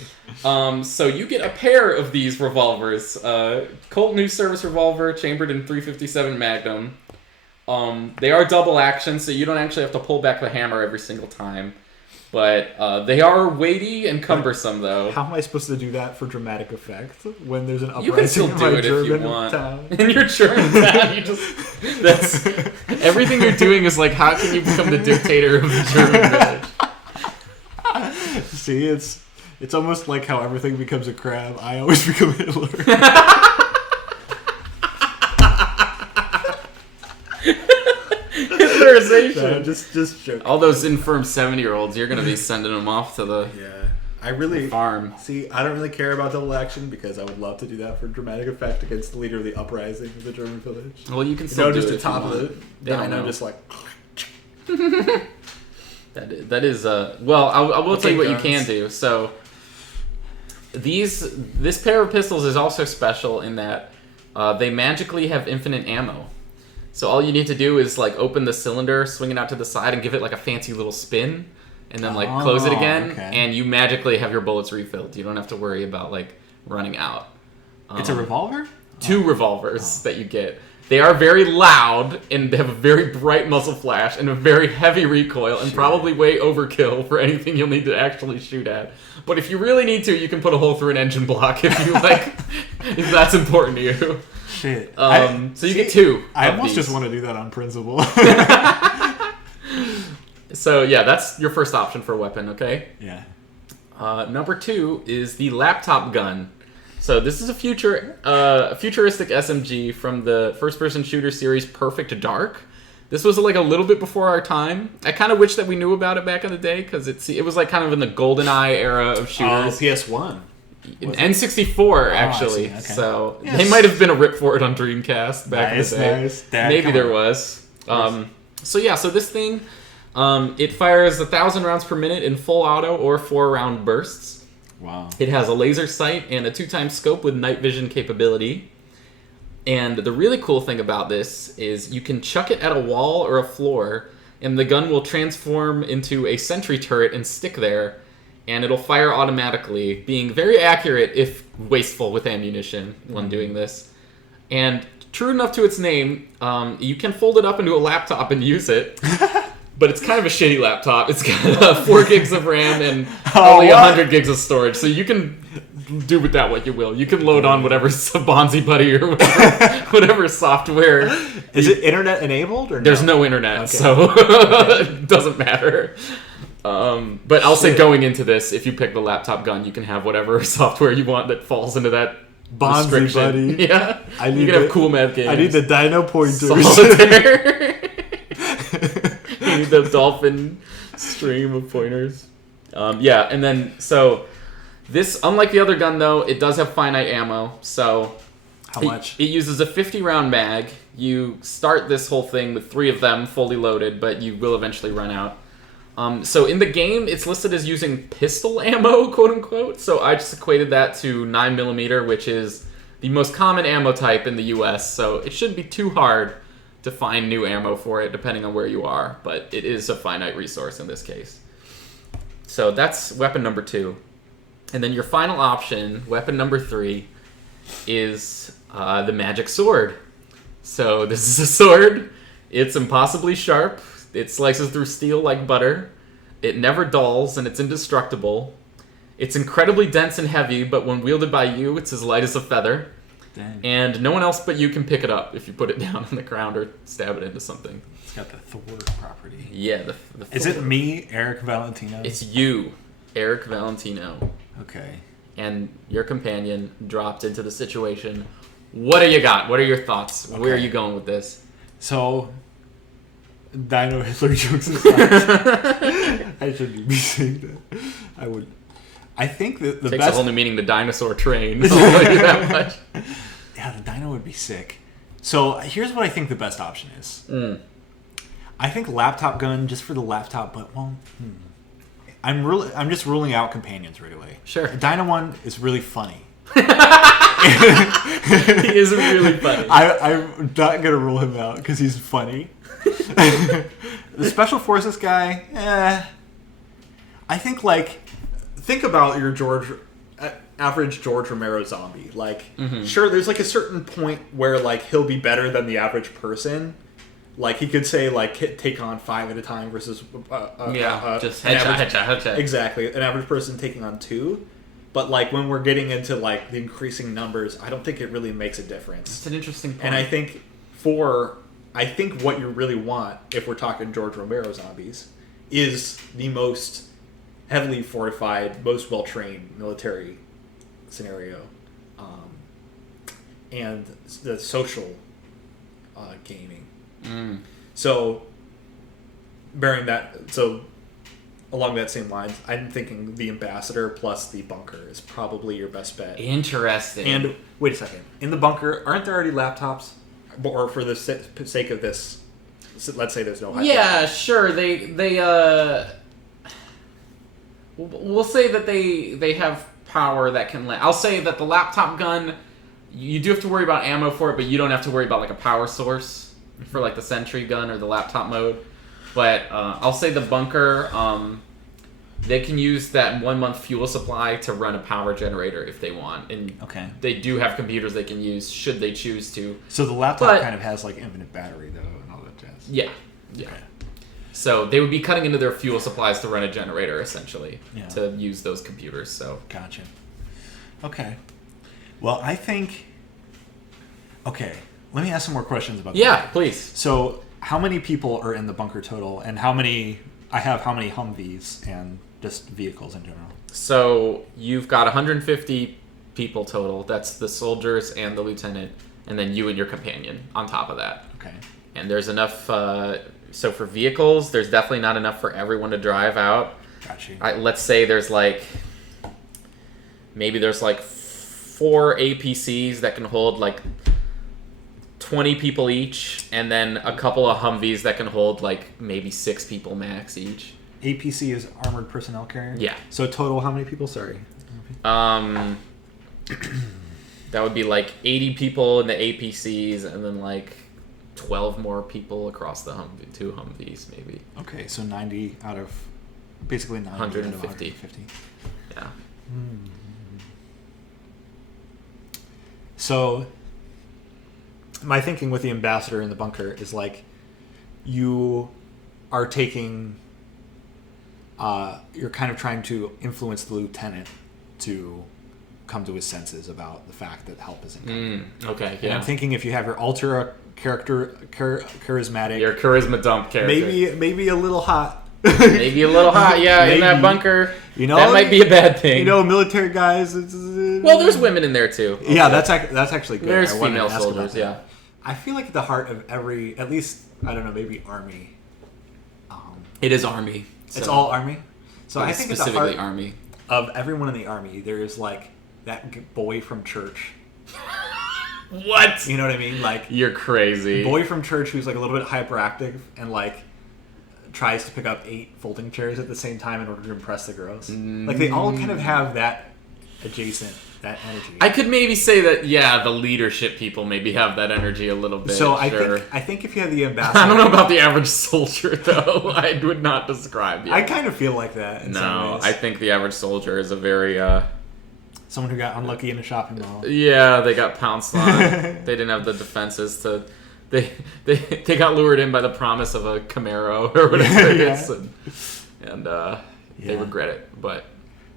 So you get a pair of these revolvers, Colt New Service revolver chambered in .357 Magnum. They are double action, so you don't actually have to pull back the hammer every single time. But they are weighty and cumbersome, though. How am I supposed to do that for dramatic effect when there's an uprising You can still in do my it if you German want. town? In your German town, you just... That's... Everything you're doing is like, how can you become the dictator of the German village? See, it's almost like how everything becomes a crab. I always become Hitler. Hitlerization. Just joking. All those infirm 70-year-olds, you're going to be sending them off to the Yeah, I really farm. see. I don't really care about double action because I would love to do that for dramatic effect against the leader of the uprising of the German village. Well, you can You still know, do just it the if you top of want. the They don't dino, know. just like. That is well, I will tell you what you guns. can do. So this pair of pistols is also special in that they magically have infinite ammo. So all you need to do is like open the cylinder, swing it out to the side, and give it like a fancy little spin, and then like close it again, okay. and you magically have your bullets refilled. You don't have to worry about like running out. It's a revolver. Two revolvers that you get. They are very loud and they have a very bright muzzle flash and a very heavy recoil and probably way overkill for anything you'll need to actually shoot at. But if you really need to, you can put a hole through an engine block if you like, if that's important to you. Shit. So you get two. I of almost these. just want to do that on principle. So yeah, that's your first option for a weapon. Okay. Yeah. Number 2 is the laptop gun. So this is a futuristic SMG from the first-person shooter series Perfect Dark. This was like a little bit before our time. I kind of wish that we knew about it back in the day because it was like kind of in the GoldenEye era of shooters. PS1. N64 I actually. see, okay. So Yes. they might have been a rip for it on Dreamcast back in the day. Nice. Dad, Maybe come there on. was. So this thing, It fires 1,000 rounds per minute in full auto or 4-round bursts. Wow. It has a laser sight and a 2x scope with night vision capability. And the really cool thing about this is you can chuck it at a wall or a floor, and the gun will transform into a sentry turret and stick there, and it'll fire automatically, being very accurate if wasteful with ammunition when doing this. And true enough to its name, you can fold it up into a laptop and use it. But it's kind of a shitty laptop. It's got 4 gigs of RAM and only 100 gigs of storage. So you can do with that what you will. You can load on whatever Bonzi Buddy or whatever software. Is it internet enabled or no? There's no internet, so it doesn't matter. But I'll say going into this, if you pick the laptop gun, you can have whatever software you want that falls into that Bonzi restriction. Buddy. Yeah. You can have cool math games. I need the dino pointers. Solitaire. You need the dolphin stream of pointers. And then, so this, unlike the other gun though, it does have finite ammo. So how much? It uses a 50-round mag. You start this whole thing with 3 of them fully loaded, but you will eventually run out. So in the game, it's listed as using pistol ammo, quote unquote. So I just equated that to 9mm, which is the most common ammo type in the US. So it shouldn't be too hard to find new ammo for it, depending on where you are. But it is a finite resource in this case. So that's weapon number 2. And then your final option, weapon number 3, is the magic sword. So this is a sword. It's impossibly sharp. It slices through steel like butter. It never dulls, and it's indestructible. It's incredibly dense and heavy, but when wielded by you, it's as light as a feather. Dang. And no one else but you can pick it up if you put it down on the ground or stab it into something. It's got the Thor property. Yeah, the Is it me, Eric Valentino? It's you, Eric Valentino. Okay. And your companion dropped into the situation. What do you got? What are your thoughts? Okay. Where are you going with this? So, Dino Hitler jokes aside, I shouldn't be saying that. I think that the Takes best... a whole new meaning to dinosaur train. I'll tell you that much. Yeah, the Dino would be sick. So, here's what I think the best option is. I think laptop gun, just for the laptop, but, well... I'm just ruling out companions right away. Sure. The Dino one is really funny. He is really funny. I'm not gonna rule him out because he's funny. The special forces guy, I think think about your average George Romero zombie. Sure, there's a certain point where he'll be better than the average person. He could say take on 5 at a time versus just headshot. Exactly, an average person taking on 2. But when we're getting into the increasing numbers, I don't think it really makes a difference. It's an interesting point. And I think what you really want, if we're talking George Romero zombies, is the most heavily fortified, most well-trained military scenario, and the social gaming. So, along that same lines, I'm thinking the ambassador plus the bunker is probably your best bet. Interesting. And wait a second, in the bunker, aren't there already laptops? Or for the sake of this, let's say there's no high. Yeah, sure. We'll say that they have power that can. I'll say that the laptop gun, you do have to worry about ammo for it, but you don't have to worry about a power source for the sentry gun or the laptop mode. But I'll say the bunker, they can use that 1 month fuel supply to run a power generator if they want. And they do have computers they can use should they choose to. So the laptop kind of has infinite battery though and all that jazz. Yeah. Okay. So they would be cutting into their fuel supplies to run a generator essentially to use those computers. So gotcha. Okay. Well, I think. Okay, let me ask some more questions about that. Yeah, please. So, how many people are in the bunker total, and how many Humvees and just vehicles in general? So you've got 150 people total. That's the soldiers and the lieutenant, and then you and your companion on top of that. Okay. And there's enough. So for vehicles, there's definitely not enough for everyone to drive out. Gotcha. Let's say there's maybe there's 4 APCs that can hold 20 people each, and then a couple of Humvees that can hold like maybe 6 people max each. APC is armored personnel carrier. Yeah. So total, how many people? Sorry. That would be like 80 people in the APCs, and then like 12 more people across the two Humvees, maybe. Okay, so 90 out of basically 90 150. 150. Yeah. So my thinking with the ambassador in the bunker is like you are taking you're kind of trying to influence the lieutenant to come to his senses about the fact that help isn't coming. Okay, And yeah. I'm thinking if you have your ultra charismatic, Your charisma dump character. maybe a little hot, Maybe a little hot, yeah, in that Maybe. bunker. You know, that might be a bad thing. You know, military guys. well, there's women in there too. Yeah, that's actually good. There's I wanted to female ask about soldiers, that. yeah. I feel like at the heart of every, at least I don't know, maybe army. It is army. It's all army. So I think at the specifically heart army. of everyone in the army, there is like that boy from church. What? You know what I mean? Like You're crazy. boy from church who's like a little bit hyperactive and like tries to pick up 8 folding chairs at the same time in order to impress the girls. Like they all kind of have that adjacent, that energy. I could maybe say that, yeah, the leadership people maybe have that energy a little bit. So sure. I think if you have the ambassador, I don't know about the average soldier though. I would not describe you. I kind of feel like that. In some No, ways. I think the average soldier is a very Someone who got unlucky in a shopping mall. yeah, they got pounced on. They didn't have the defenses to. They got lured in by the promise of a Camaro or whatever it Yeah. is, and they Yeah. regret it. But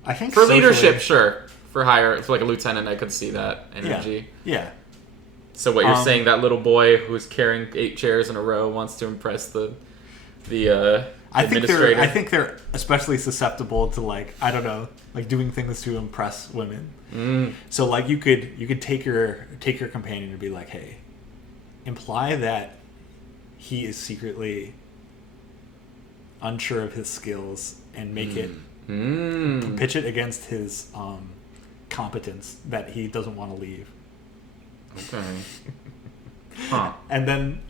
I think for socially- leadership, sure. For higher, for like a lieutenant, I could see that energy. Yeah. So what you're saying, that little boy who's carrying 8 chairs in a row wants to impress the administrator. I think they're especially susceptible to like I don't know, like doing things to impress women. So like you could take your companion and be like, hey, imply that he is secretly unsure of his skills and make it pitch it against his competence that he doesn't want to leave. Okay. Huh. And then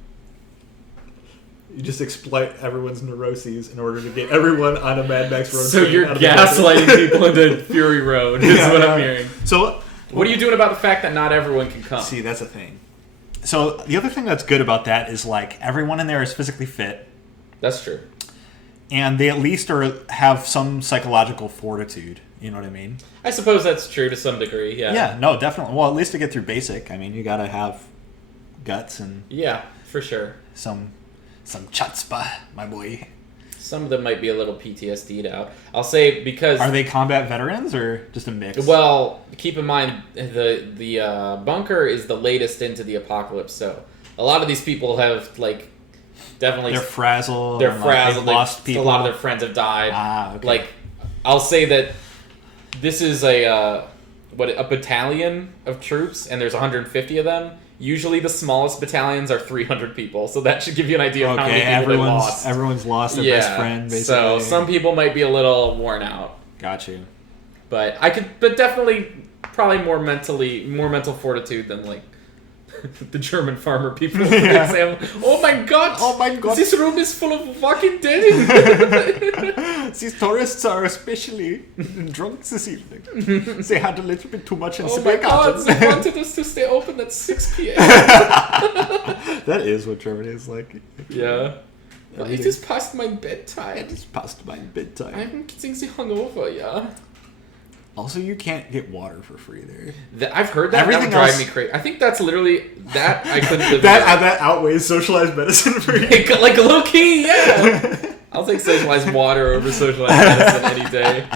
you just exploit everyone's neuroses in order to get everyone on a Mad Max road. So train you're out of the gaslighting desert. people into Fury Road, is what I'm hearing. So What are you doing about the fact that not everyone can come? see, that's a thing. So the other thing that's good about that is like everyone in there is physically fit, That's true. and they at least have some psychological fortitude. You know what I mean? I suppose that's true to some degree, yeah. Yeah, no, definitely. Well, at least to get through basic, I mean, you gotta have guts and Yeah, for sure. some chutzpah, my boy. Some of them might be a little PTSD'd out. I'll say because... Are they combat veterans or just a mix? Well, keep in mind, the bunker is the latest into the apocalypse, so a lot of these people have, like, definitely... they're frazzled. They're and, like, frazzled. they've lost people. A lot of their friends have died. Ah, okay. Like, I'll say that this is a battalion of troops, and there's 150 of them. Usually the smallest battalions are 300 people, so that should give you an idea of how many people they lost. Everyone's lost their best friend, basically. So some people might be a little worn out. Got you. But definitely probably more mental fortitude than like the German farmer people. For Yeah. example. Oh my god! Oh my god. This room is full of walking dead. These tourists are especially drunk this evening. They had a little bit too much in Oh my god! gardens. They wanted us to stay open at 6 p.m. That is what Germany is like. Yeah. But it Everything- is past my bedtime. It is past my bedtime. I'm getting the hungover, yeah. Also, you can't get water for free there. I've heard that. Everything That would drive else- me crazy. I think that's literally that I couldn't live That outweighs socialized medicine for you. without. Like a low key, yeah. I'll take socialized water over socialized medicine any day.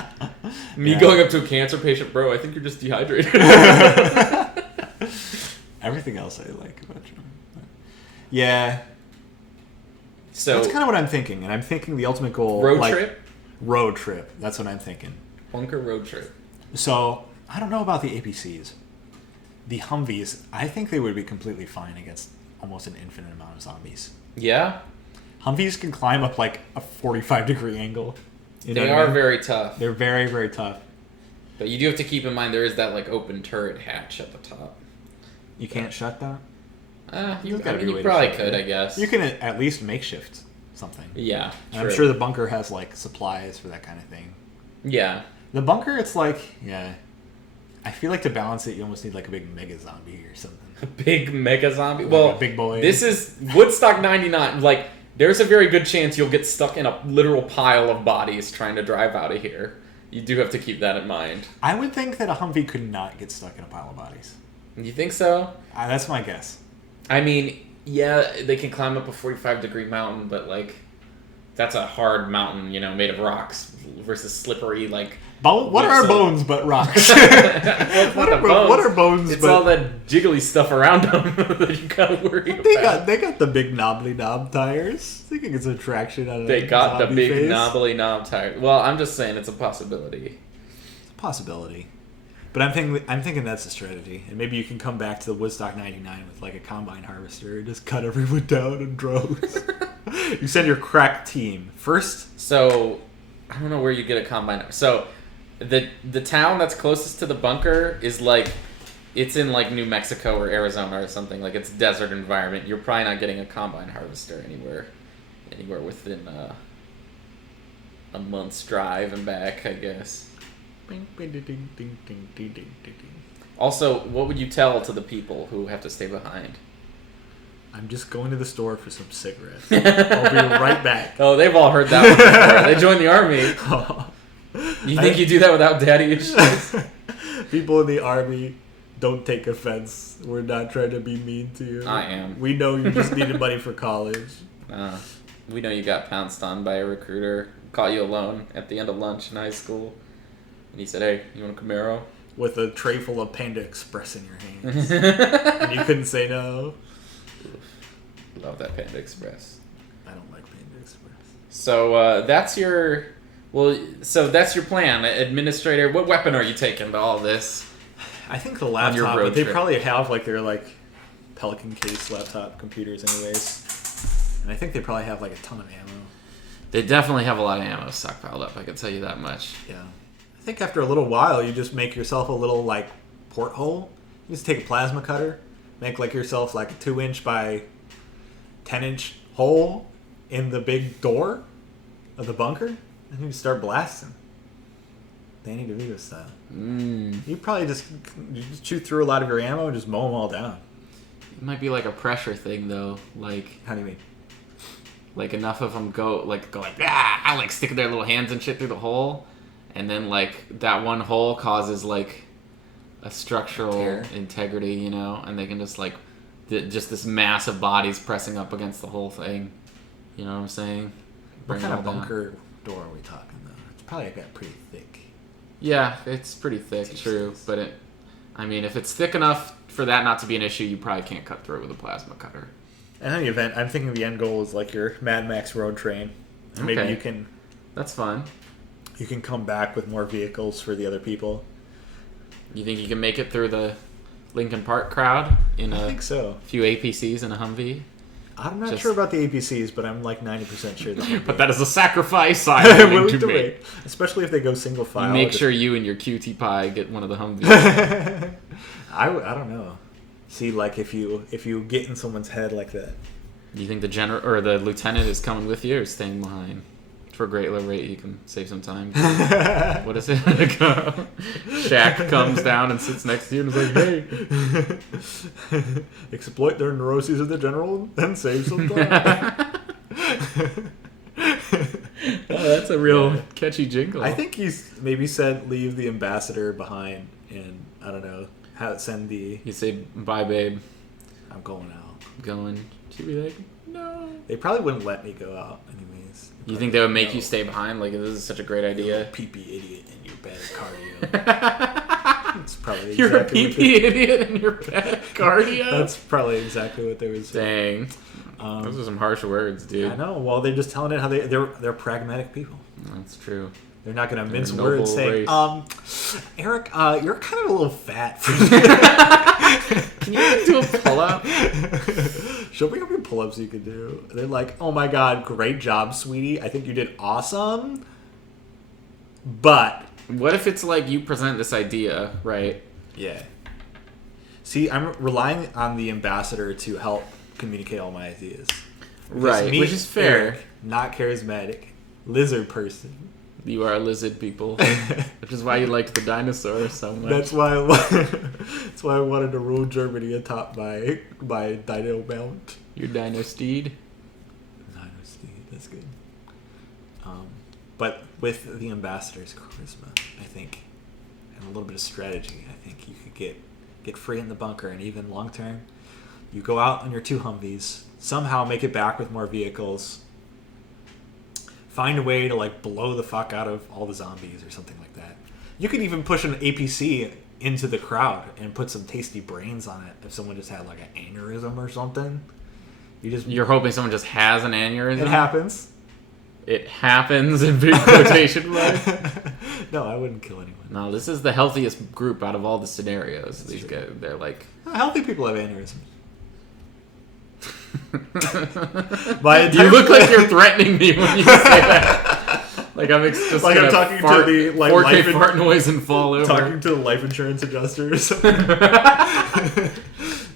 Me Yeah. going up to a cancer patient, bro, I think you're just dehydrated. Everything else I like about Germany. Yeah, So, that's kind of what I'm thinking, and I'm thinking the ultimate goal. road like, trip? Road trip. That's what I'm thinking. Bunker road trip. So I don't know about the APCs. The Humvees, I think they would be completely fine against almost an infinite amount of zombies. Yeah? Humvees can climb up like a 45-degree angle. You know They what I are mean? very tough. They're very, very tough. But you do have to keep in mind there is that like open turret hatch at the top. You can't shut that? You gotta be a way you to probably show could, it. I guess. You can at least makeshift something. Yeah, And true. I'm sure the bunker has like supplies for that kind of thing. Yeah. The bunker, it's like, yeah. I feel like to balance it, you almost need like a big mega zombie or something. A big mega zombie. Like Well, a big boy. This is Woodstock 99. Like, there's a very good chance you'll get stuck in a literal pile of bodies trying to drive out of here. You do have to keep that in mind. I would think that a Humvee could not get stuck in a pile of bodies. You think so? That's my guess. I mean, yeah, they can climb up a 45-degree mountain, but like, that's a hard mountain, made of rocks versus slippery, like. What are our bones but rocks? What are bones? It's but... all that jiggly stuff around them that you gotta worry about. They got the big knobbly knob tires. I think it gets some traction out of They got the big face. knobbly knob tires. Well, I'm just saying it's a possibility. It's a possibility. But I'm thinking that's a strategy. And maybe you can come back to the Woodstock 99 with like a combine harvester and just cut everyone down in droves. You send your crack team first. So, I don't know where you get a combine. So, the town that's closest to the bunker is like, it's in like New Mexico or Arizona or something. Like, it's a desert environment. You're probably not getting a combine harvester anywhere within a month's drive and back, I guess. Also, what would you tell to the people who have to stay behind? I'm just going to the store for some cigarettes. I'll be right back. Oh, they've all heard that one before. They joined the army. You think you do that without daddy issues? People in the army, don't take offense. We're not trying to be mean to you. I am. We know you just needed money for college. We know you got pounced on by a recruiter. Caught you alone at the end of lunch in high school. And he said, "Hey, you want a Camaro?" With a tray full of Panda Express in your hands. And you couldn't say no. Love that Panda Express. I don't like Panda Express. So that's your plan, administrator. What weapon are you taking to all this? I think the laptop, road but they trip. probably have like their like Pelican case laptop computers anyways. And I think they probably have like a ton of ammo. They definitely have a lot of ammo stockpiled up, I can tell you that much. Yeah. I think after a little while, you just make yourself a little like porthole. You just take a plasma cutter, make like yourself like a 2-inch by 10-inch hole in the big door of the bunker, and you start blasting. Danny DeVito style. You probably just chew through a lot of your ammo and just mow them all down. It might be like a pressure thing though. Like, how do you mean? Like enough of them go like like sticking their little hands and shit through the hole, and then like that one hole causes like a structural tear. Integrity, and they can just like just this mass of bodies pressing up against the whole thing. You know what I'm saying? What kind of bunker door are we talking though? It's probably got pretty thick. Yeah, it's pretty thick, true. But if it's thick enough for that not to be an issue, you probably can't cut through it with a plasma cutter. In any event, I'm thinking the end goal is like your Mad Max road train. And maybe you can... That's fun. You can come back with more vehicles for the other people. You think you can make it through the Lincoln Park crowd in I think so. Few APCs and a Humvee? I'm not sure about the APCs, but I'm like 90% sure that. But that is a sacrifice I'm willing to make. Especially if they go single file. You make sure you and your cutie pie get one of the Humvees. I don't know. See, like if you get in someone's head like that. Do you think the general or the lieutenant is coming with you or staying behind? For a great low rate, you can save some time. What is it? Shaq comes down and sits next to you and is like, "Hey, exploit their neuroses of the general and save some time." Oh, that's a real catchy jingle. I think he's maybe said leave the ambassador behind, and I don't know how send the. You say bye, babe. I'm going out. Going. She'd be like, no. They probably wouldn't let me go out anyways. You think they would make you stay behind? Like, this is such a great idea. Pee-pee idiot and you're bad at cardio. It's probably you're a pee-pee idiot and you're bad at cardio? That's probably exactly what they would say. Dang. Those are some harsh words, dude. I know. Well, they're just telling it how they're pragmatic people. That's true. They're not going to mince words saying, Eric, you're kind of a little fat for Can you do a pull-up? Show me how many pull-ups you can do. They're like, oh my god, great job, sweetie. I think you did awesome. But... What if it's like you present this idea, right? Yeah. See, I'm relying on the ambassador to help communicate all my ideas. Because Right, me, which is fair. Eric, not charismatic, lizard person. You are a lizard people, which is why you liked the dinosaurs so much. That's why I wanted to rule Germany atop my Dino Mount. Your dino steed. Dino Steed, that's good. But with the ambassador's charisma, I think, and a little bit of strategy, I think you could get free in the bunker, and even long term, you go out on your 2 Humvees, somehow make it back with more vehicles, find a way to like blow the fuck out of all the zombies or something like that. You could even push an APC into the crowd and put some tasty brains on it if someone just had like an aneurysm or something. You're hoping someone just has an aneurysm? It happens. It happens in big quotation marks. No, I wouldn't kill anyone. No, this is the healthiest group out of all the scenarios. These true. guys, they're like... Healthy people have aneurysms. You look like you're threatening me when you say that. Like I'm just like gonna I'm talking fart, to the like 4K life fart noise and fall over. Talking to the life insurance adjuster or something.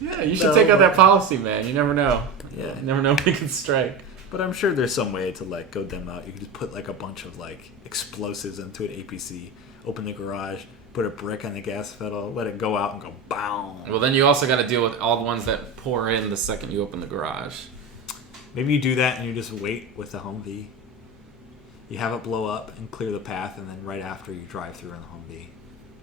Yeah, you should take out that policy, man. You never know. Yeah. You never know when it can strike. But I'm sure there's some way to like go them out. You can just put like a bunch of like explosives into an APC, open the garage, put a brick on the gas pedal, let it go out and go boom. Well, then you also got to deal with all the ones that pour in the second you open the garage. Maybe you do that and you just wait with the Humvee. You have it blow up and clear the path, and then right after you drive through in the Humvee.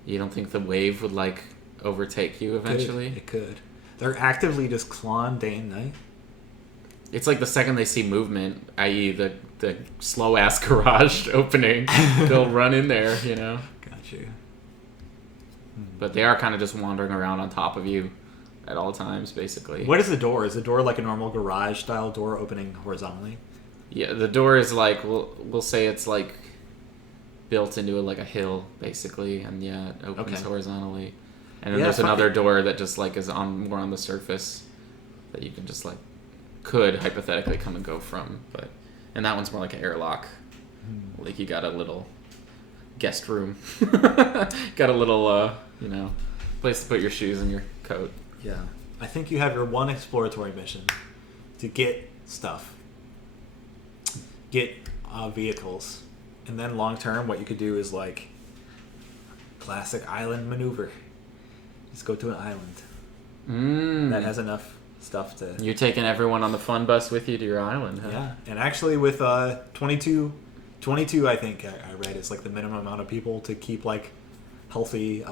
You don't think the wave would like overtake you eventually? It could. They're actively just clawing day and night. It's like the second they see movement, i.e. the slow ass garage opening, they'll run in there, you know. Got you. But they are kind of just wandering around on top of you at all times, basically. What is the door? Is the door like a normal garage style door opening horizontally? Yeah, the door is like we'll say it's like built into like a hill, basically, and yeah, it opens horizontally. And then there's another door that just like is on more on the surface that you can just like could hypothetically come and go from, and that one's more like an airlock. Like you got a little guest room, got a little place to put your shoes and your coat. Yeah, I think you have your one exploratory mission to get stuff, get vehicles, and then long term, what you could do is like classic island maneuver. Just go to an island that has enough stuff to... You're taking everyone on the fun bus with you to your island, huh? Yeah, and actually with 22 I think I read is like the minimum amount of people to keep like healthy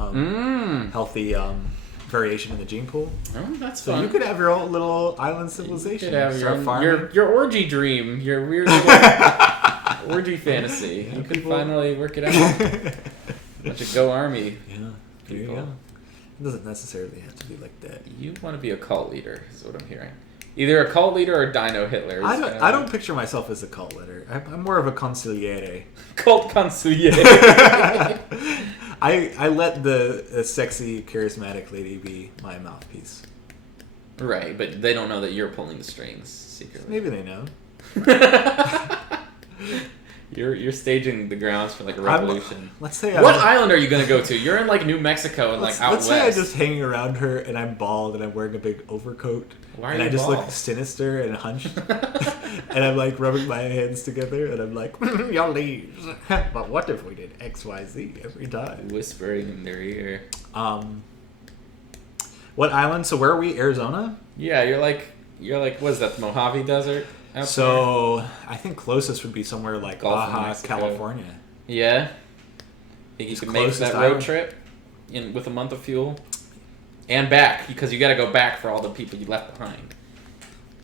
variation in the gene pool. Oh, that's so fun. you could have your own little island civilization. You could have your orgy dream, your weird orgy fantasy. You could finally work it out. Bunch of Go Army. Yeah, there you go. It doesn't necessarily have to be like that. You want to be a cult leader, is what I'm hearing. Either a cult leader or Dino Hitler. I don't picture myself as a cult leader. I'm more of a consigliere. Cult consigliere. I let the sexy, charismatic lady be my mouthpiece. Right, but they don't know that you're pulling the strings secretly. Maybe they know. You're staging the grounds for like a revolution. Let's say what island are you gonna go to? You're in like New Mexico and like out west. west. Let's say I'm just hanging around her and I'm bald and I'm wearing a big overcoat. Why are and you I just bald? look sinister and hunched. And I'm like rubbing my hands together and I'm like, y'all leaves. But what if we did XYZ every time? Whispering in their ear. What island? So where are we? Arizona? Yeah, you're like what is that, the Mojave Desert? So I think closest would be somewhere like Gulf of Baja, Mexico. California. Yeah. Think you could make that road trip with a month of fuel? And back, because you got to go back for all the people you left behind.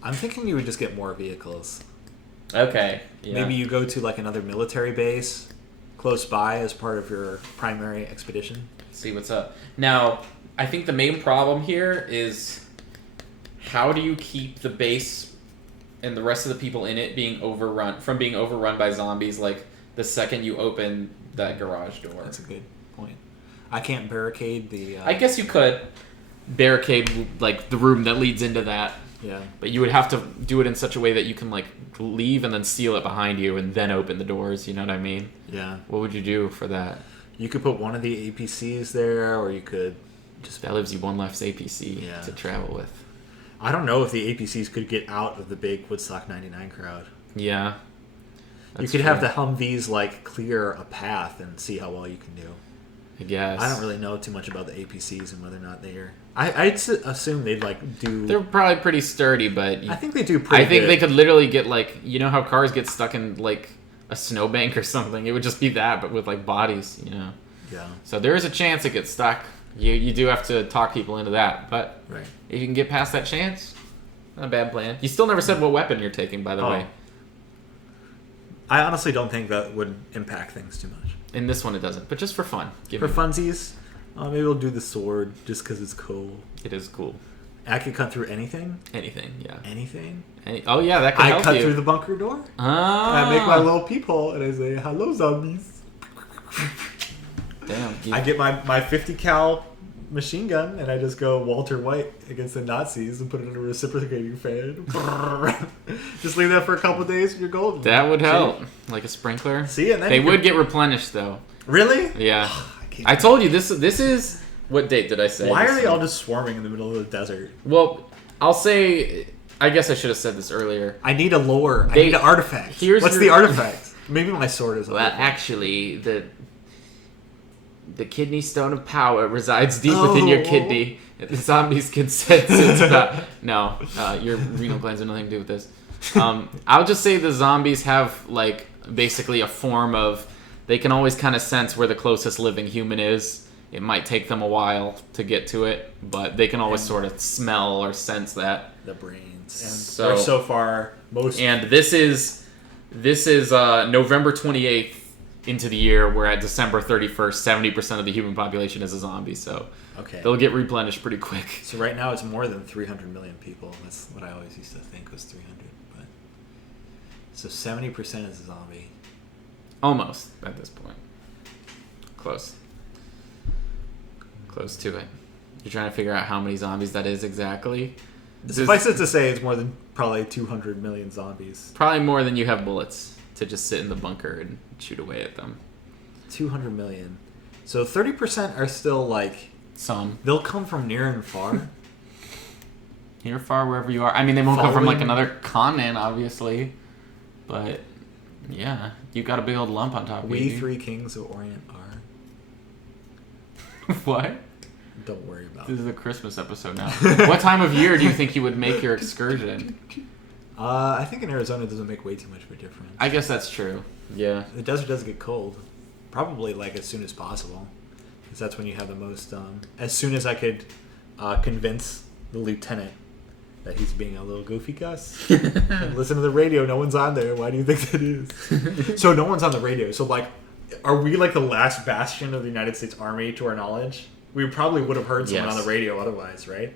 I'm thinking you would just get more vehicles. Okay. Yeah. Maybe you go to like another military base close by as part of your primary expedition. See what's up. Now, I think the main problem here is how do you keep the base and the rest of the people in it being overrun by zombies like the second you open that garage door? That's a good point. I can't barricade the... I guess you could barricade like the room that leads into that. Yeah. But you would have to do it in such a way that you can like leave and then seal it behind you and then open the doors, you know what I mean? Yeah. What would you do for that? You could put one of the APCs there, or you could That leaves you one less APC Yeah. to travel with. I don't know if the APCs could get out of the big Woodstock 99 crowd. Yeah. You could have the Humvees like clear a path and see how well you can do. I guess. I don't really know too much about the APCs and whether or not they're. I'd assume they'd like do. They're probably pretty sturdy, but I think they do pretty. I think good. they could literally get like, you know how cars get stuck in like a snowbank or something. It would just be that, but with like bodies, you know. Yeah. So there is a chance it gets stuck. You do have to talk people into that, but Right. if you can get past that chance, not a bad plan. You still never said what weapon you're taking, by the way. I honestly don't think that would impact things too much. In this one, it doesn't, but just for fun. For funsies, maybe we'll do the sword just because it's cool. It is cool. I could cut through anything. Anything, yeah. Anything. Oh yeah, that could help I cut you. through the bunker door. Ah. I make my little peephole and I say, "Hello, zombies." Damn. I get my 50 cal machine gun and I just go Walter White against the Nazis and put it in a reciprocating fan. Just leave that for a couple days and you're golden. That would help. Like a sprinkler. See, and then they you would get replenished though. Really? Yeah. can't. I told you this is what date did I say? Why This are they is- all just swarming in the middle of the desert? Well, I'll say. I guess I should have said this earlier. I need a lore. I They- need an artifact. here's What's your- the artifact? Maybe my sword is. Well, actually, the kidney stone of power resides deep within your kidney. The zombies can sense it's about. No, your renal glands have nothing to do with this. I'll just say the zombies have like basically a form of. They can always kind of sense where the closest living human is. It might take them a while to get to it, but they can always sort of smell or sense that. The brains. And So- so far most. And this is November 28th into the year. We're at December 31st. 70% of the human population is a zombie, so Okay. they'll get replenished pretty quick. So right now it's more than 300 million people. That's what I always used to think was 300. But so 70% is a zombie. Almost at this point. Close to it. You're trying to figure out how many zombies that is exactly. Suffice it to say, it's more than probably 200 million zombies. Probably more than you have bullets to just sit in the bunker and shoot away at them. 200 million. So 30% are still like Some. they'll come from near and far. Near, far, wherever you are. I mean, they won't come from like Following- another continent, obviously. But, yeah. You got a big old lump on top of you. We three kings of Orient are. What? Don't worry about This it. is a Christmas episode now. What time of year do you think you would make your excursion? I think in Arizona it doesn't make way too much of a difference. I guess that's true. Yeah. The desert does get cold. Probably like as soon as possible. Because that's when you have the most... as soon as I could convince the lieutenant that he's being a little goofy Gus. And listen to the radio. No one's on there. Why do you think that is? So no one's on the radio. So like, are we like the last bastion of the United States Army to our knowledge? We probably would have heard someone Yes. on the radio otherwise, right?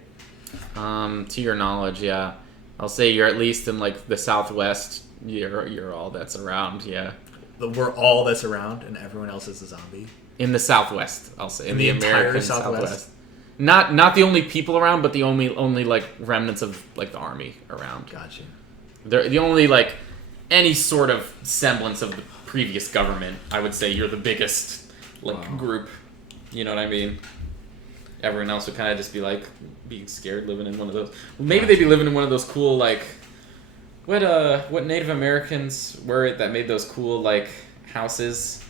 To your knowledge, yeah. I'll say you're at least in like the Southwest. You're all that's around, yeah. We're all that's around and everyone else is a zombie. In the Southwest, I'll say. In the entire American Southwest? Southwest. Not the only people around, but the only like remnants of like the army around. Gotcha. They're the only like any sort of semblance of the previous government. I would say you're the biggest like Wow. group. You know what I mean? Everyone else would kind of just be like being scared living in one of those. Maybe they'd be living in one of those cool like what Native Americans were it that made those cool like houses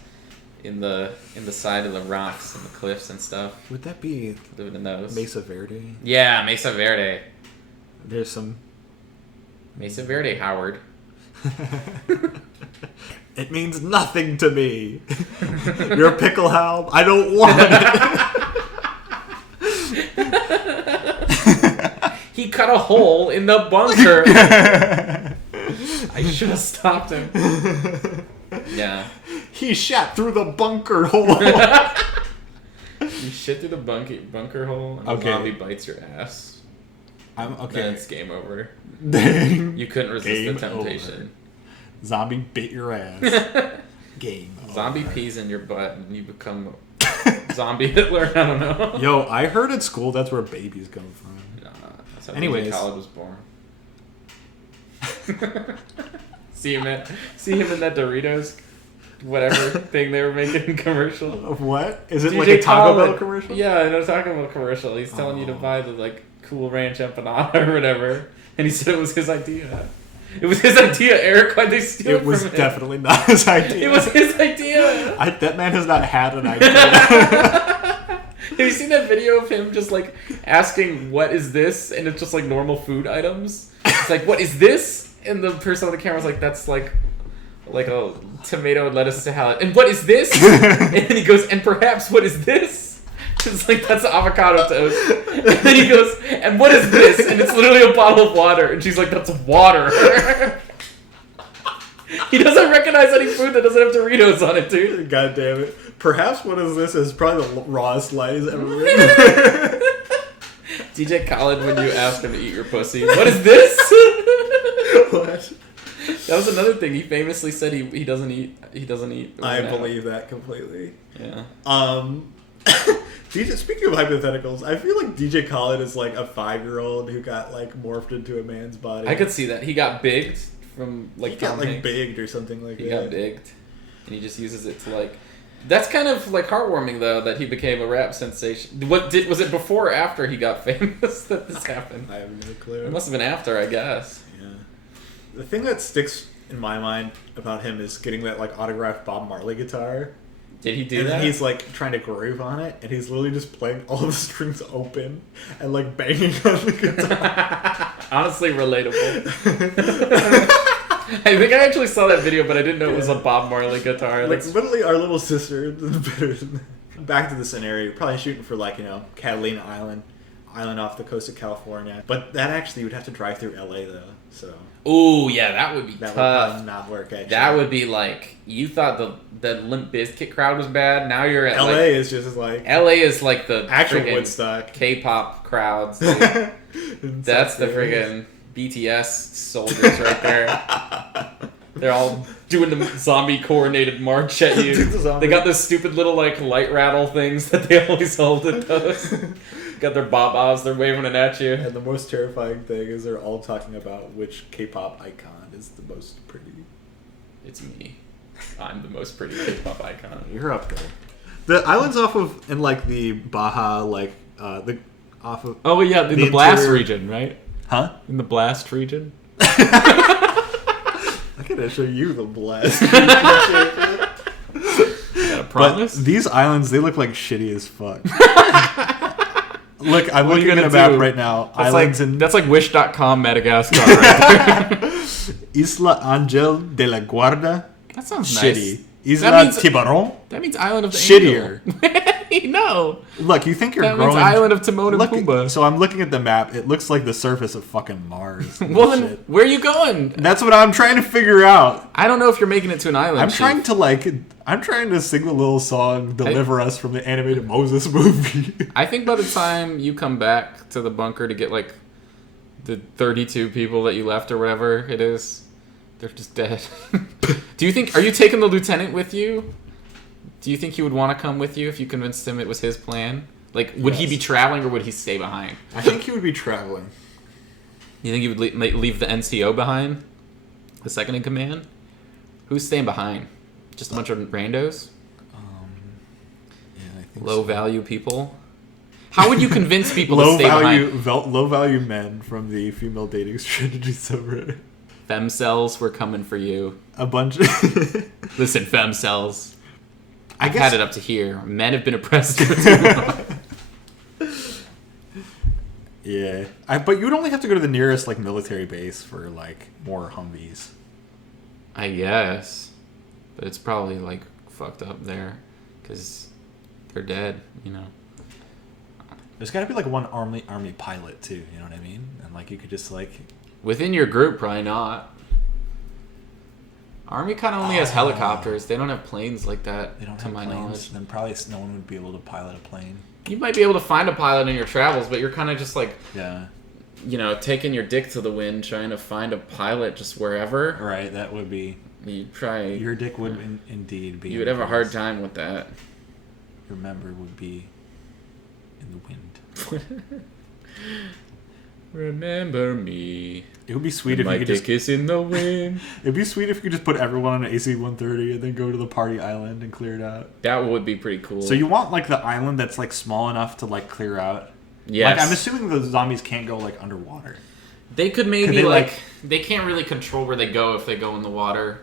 in the side of the rocks and the cliffs and stuff. Would that be Living in those. Mesa Verde? Yeah, Mesa Verde. There's some... Mesa Verde, Howard. It means nothing to me. You're a pickle Hal. I don't want it. He cut a hole in the bunker. I should have stopped him. Yeah. He shot through the bunker hole. You shit through the bunker hole and Okay. a zombie bites your ass. I'm Then it's game over. Then You couldn't resist Game the temptation. over. Zombie bit your ass. Game Zombie over. pees in your butt and you become zombie Hitler. I don't know. Yo, I heard at school that's where babies come from. Nah, that's how Anyways. Khaled was born. See him in that Doritos whatever thing they were making commercial. Of what? Is it DJ like a Taco Khaled. Bell commercial? Yeah, I know, Taco Bell commercial. He's telling you to buy the like Cool Ranch empanada or whatever, and he said it was his idea. It was his idea, Eric. Why'd they steal it from him? It was definitely not his idea. It was his idea. That man has not had an idea. Have you seen that video of him just like asking, "What is this?" And it's just like normal food items. It's like, "What is this?" And the person on the camera's like, "That's like a tomato and lettuce salad." And what is this? And then he goes, "And perhaps what is this?" It's like, "That's avocado toast." And then he goes, "And what is this?" And it's literally a bottle of water. And she's like, "That's water." He doesn't recognize any food that doesn't have Doritos on it, dude. God damn it. Perhaps what is this is probably the rawest lie he's ever written. DJ Khaled, when you ask him to eat your pussy, what is this? What? That was another thing. He famously said he doesn't eat. I believe that completely. Yeah. Speaking of hypotheticals, I feel like DJ Khaled is like a 5-year-old who got like morphed into a man's body. I could see that. He got bigged from like he got Tom like Hanks. bigged or something like that. He got bigged, and he just uses it to like. That's kind of like heartwarming though that he became a rap sensation. Was it before or after he got famous that this happened? I have no clue. It must have been after, I guess. Yeah. The thing that sticks in my mind about him is getting that like autographed Bob Marley guitar. Did he do and that? He's like trying to groove on it, and he's literally just playing all the strings open and like banging on the guitar. Honestly, relatable. I think I actually saw that video, but I didn't know it was a Bob Marley guitar. Like literally, our little sister. Back to the scenario, probably shooting for like Catalina Island off the coast of California. But that actually you would have to drive through LA though. So. Ooh, yeah, that would be that tough. Would probably not work. Actually, that would be like you thought the Limp Bizkit crowd was bad. Now you're at LA like, is just like LA is like the actual friggin' Woodstock K-pop crowds. That's the friggin' BTS soldiers right there. They're all doing the zombie coordinated march at you. They got those stupid little like light rattle things that they always hold at those. Got their babas, they're waving it at you. And the most terrifying thing is they're all talking about which K-pop icon is the most pretty. It's me. I'm the most pretty K-pop icon. You're up there. The islands off of in like the Baja, like the off of. Oh yeah, in the blast region, right? Huh? In the blast region. I can show you the blast. Promise? But these islands, they look like shitty as fuck. Look, I'm looking at a map right now. That's like Wish.com Madagascar right there. Isla Angel de la Guarda. That sounds shitty. Nice. Isla Tiburon. That means Island of the Shittier. No. Look, you think you're that growing... That means Island of Timon and Pumbaa. So I'm looking at the map. It looks like the surface of fucking Mars. Well, then, where are you going? That's what I'm trying to figure out. I don't know if you're making it to an island. I'm trying to sing the little song, Deliver Us from the animated Moses movie. I think by the time you come back to the bunker to get, like, the 32 people that you left or whatever it is, they're just dead. Are you taking the lieutenant with you? Do you think he would want to come with you if you convinced him it was his plan? Like, would he be traveling or would he stay behind? I think he would be traveling. You think he would leave the NCO behind? The second in command? Who's staying behind? Just a bunch of randos? Yeah, I think low value people? How would you convince people to stay behind? Low value men from the female dating strategy subreddit. Femcells, we're coming for you. A bunch of... Listen, femcells. I've had it up to here. Men have been oppressed for too long. Yeah. But you would only have to go to the nearest like military base for like more Humvees. I guess. But it's probably like fucked up there because they're dead, you know. There's got to be like one army pilot too, you know what I mean? And like you could just like... Within your group, probably not. Army kind of only has helicopters. They don't have planes like that, they don't to have my planes. knowledge. Then probably no one would be able to pilot a plane. You might be able to find a pilot in your travels, but you're kind of just like, yeah, you know, taking your dick to the wind, trying to find a pilot just wherever. Right, that would be... You'd probably... Your dick would indeed be... You would have a hard time with that. Your member would be in the wind. Remember me. It would be sweet if My you could just dick is in the wind. It'd be sweet if you could just put everyone on an AC-130 and then go to the party island and clear it out. That would be pretty cool. So you want like the island that's like small enough to like clear out? Yes. Like I'm assuming the zombies can't go like underwater. They could maybe Could they, like they can't really control where they go if they go in the water.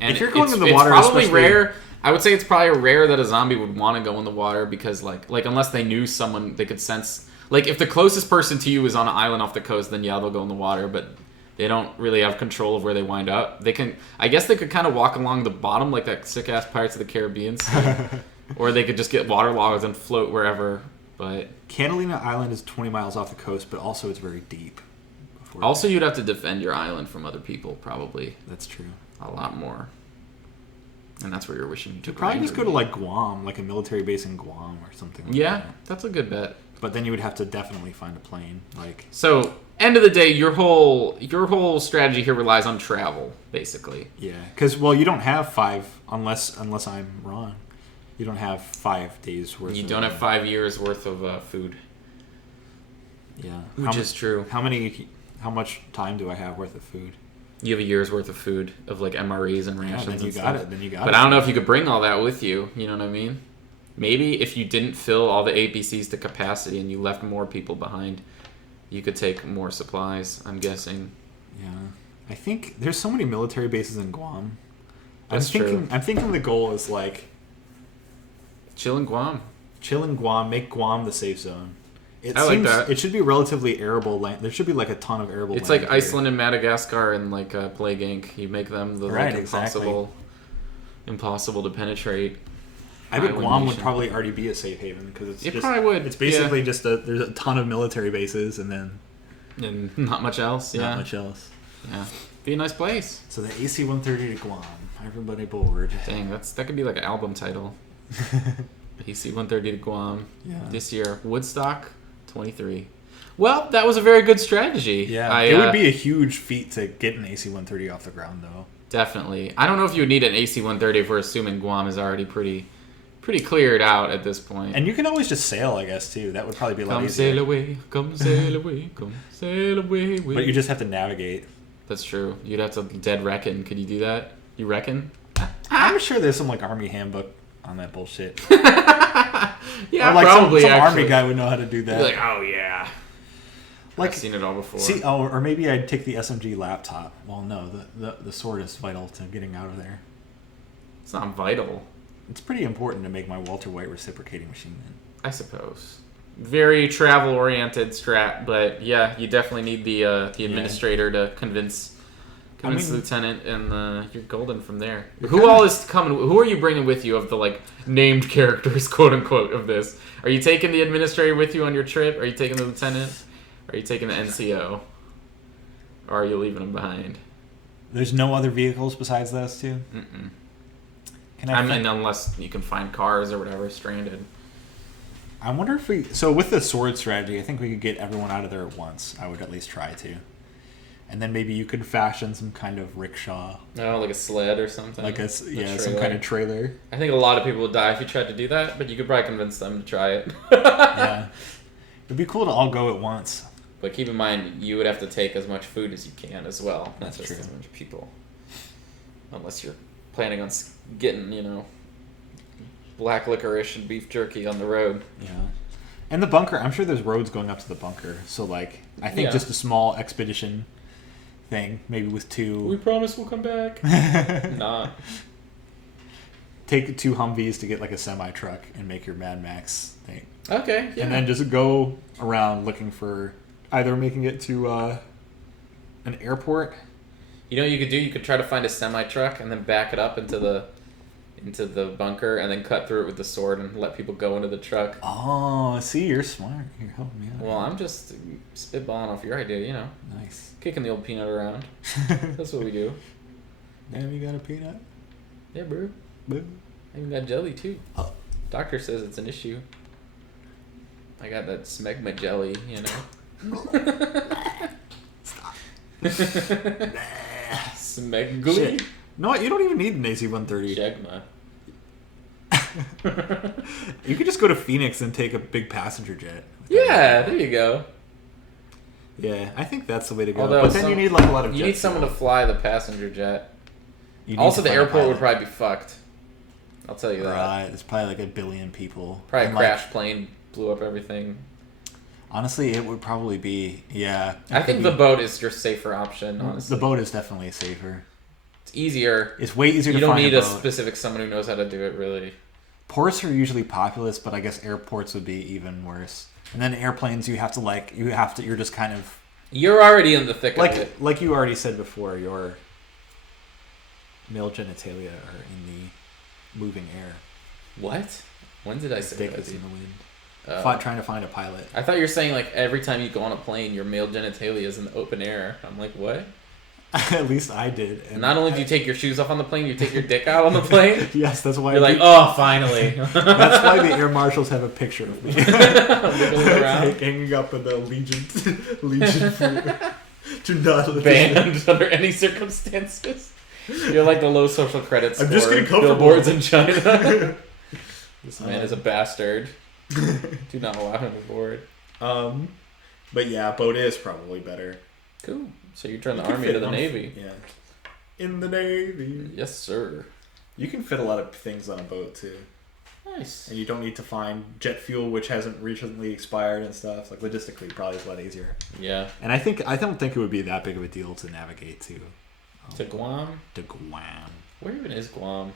And If you're going it's, in the water, it's probably especially- rare. I would say it's probably rare that a zombie would want to go in the water because like unless they knew someone they could sense. Like if the closest person to you is on an island off the coast, then yeah, they'll go in the water. But they don't really have control of where they wind up. They can, I guess, they could kind of walk along the bottom like that sick ass Pirates of the Caribbean scene, or they could just get waterlogged and float wherever. But Catalina Island is 20 miles off the coast, but also it's very deep. Also, you'd have to defend your island from other people, probably. That's true. A lot more. And that's where you're wishing you took. Probably just go to like Guam, like a military base in Guam or something like Yeah, that. that's a good bet. But then you would have to definitely find a plane. Like So, end of the day, your whole strategy here relies on travel, basically. yeah, because well, you don't have 5 unless I'm wrong. You don't have 5 days worth. You don't have 5 years worth of food. Yeah, Which is true. How much time do I have worth of food? You have a year's worth of food of like MREs and rations. then you and got stuff. it. Then you got it. But I don't know if you could bring all that with you. You know what I mean? Maybe if you didn't fill all the ABCs to capacity and you left more people behind, you could take more supplies. I'm guessing. Yeah, I think there's so many military bases in Guam. That's I'm true. thinking the goal is like Chill in Guam. chill in Guam, make Guam the safe zone. It I like seems that. it should be relatively arable land. There should be like a ton of arable. It's land like here. Iceland and Madagascar and like Plague Inc. You make them the Right, like impossible to penetrate. I bet island Guam would nation. probably already be a safe haven because it's It just, probably would. It's basically just there's a ton of military bases and then And not much else. Yeah. not much else. Yeah. Be a nice place. So the AC-130 to Guam. Everybody bored. Dang, that could be like an album title. AC-130 to Guam. Yeah. This year. Woodstock 23. Well, that was a very good strategy. Yeah, it would be a huge feat to get an AC-130 off the ground, though. Definitely. I don't know if you would need an AC-130 if we're assuming Guam is already pretty cleared out at this point. And you can always just sail, I guess, too. That would probably be a lot Come easier. sail away, come sail away, come sail away. But you just have to navigate. That's true. You'd have to dead reckon. Could you do that? You reckon? I'm sure there's some like army handbook on that bullshit. Yeah, or like probably. some actually. army guy would know how to do that. You're like, oh yeah. Like, I've seen it all before. See, or maybe I'd take the SMG laptop. Well, no, the sword is vital to getting out of there. It's not vital, It's pretty important to make my Walter White reciprocating machine gun. I suppose. Very travel-oriented strat, but yeah, you definitely need the administrator to convince the lieutenant, and you're golden from there. Who all is coming? Who are you bringing with you of the like named characters, quote unquote, of this? Are you taking the administrator with you on your trip? Are you taking the lieutenant? Are you taking the NCO? Or are you leaving them behind? There's no other vehicles besides those two? Mm-mm. Can I mean, unless you can find cars or whatever stranded. I wonder if we... So with the sword strategy, I think we could get everyone out of there at once. I would at least try to. And then maybe you could fashion some kind of rickshaw. Oh, like a sled or something. Like some trailer. kind of trailer. I think a lot of people would die if you tried to do that, but you could probably convince them to try it. Yeah. It'd be cool to all go at once. But keep in mind, you would have to take as much food as you can as well. Not That's just true. as much people. Unless you're planning on getting, black licorice and beef jerky on the road. Yeah. And the bunker, I'm sure there's roads going up to the bunker. So, like, I think Yeah. just a small expedition thing, maybe with We two... promise we'll come back. Not. Take 2 Humvees to get, like, a semi-truck and make your Mad Max thing. Okay, yeah. And then just go around looking for... Either making it to an airport. You know what you could do? You could try to find a semi-truck and then back it up into the bunker and then cut through it with the sword and let people go into the truck. Oh, see, you're smart. You're helping me out. Well, I'm just spitballing off your idea, Nice. Kicking the old peanut around. That's what we do. Damn, you got a peanut? Yeah, bro. Boo. I even got jelly, too. Oh. Doctor says it's an issue. I got that smegma jelly, Stop. Smegly? Shit. No, you don't even need an AC-130. Shegma. You could just go to Phoenix and take a big passenger jet. Yeah, there you go. Yeah, I think that's the way to go. Although but then you need like a lot of. You jet need someone to fuel. fly the passenger jet. You need Also, to the find a airport would pilot. probably be fucked. I'll tell you that. Right, there's probably like 1 billion people. Probably And, crashed plane, blew up everything. Honestly, it would probably be I think the boat is your safer option. Honestly, the boat is definitely safer. it's easier. It's way easier You to don't find need a a boat. specific someone who knows how to do it. Really. Ports are usually populous, but I guess airports would be even worse. And then airplanes, you're just kind of You're already in the thick of it. like you already said before, your male genitalia are in the moving air. What? When did I say Dick that? is in the wind. Oh. Trying to find a pilot. I thought you were saying like every time you go on a plane, your male genitalia is in the open air. I'm like, what? At least I did. And Not only do you take your shoes off on the plane, you take your dick out on the plane. Yes, that's why. You're like, oh, finally. That's why the air marshals have a picture of me. Wiggling around. Like hanging up with the Legion fruit. Do not look Banned under any circumstances. You're like the low social credit score. I'm just getting comfortable. Billboards in China. This man is a bastard. Do not allow him aboard. But yeah, boat is probably better. Cool. So you turn the can army fit to the on- Navy. Yeah. In the Navy. Yes, sir. You can fit a lot of things on a boat too. Nice. And you don't need to find jet fuel, which hasn't recently expired and stuff. Like logistically, probably is a lot easier. Yeah. And I don't think it would be that big of a deal to navigate to. To Guam? To Guam. Where even is Guam?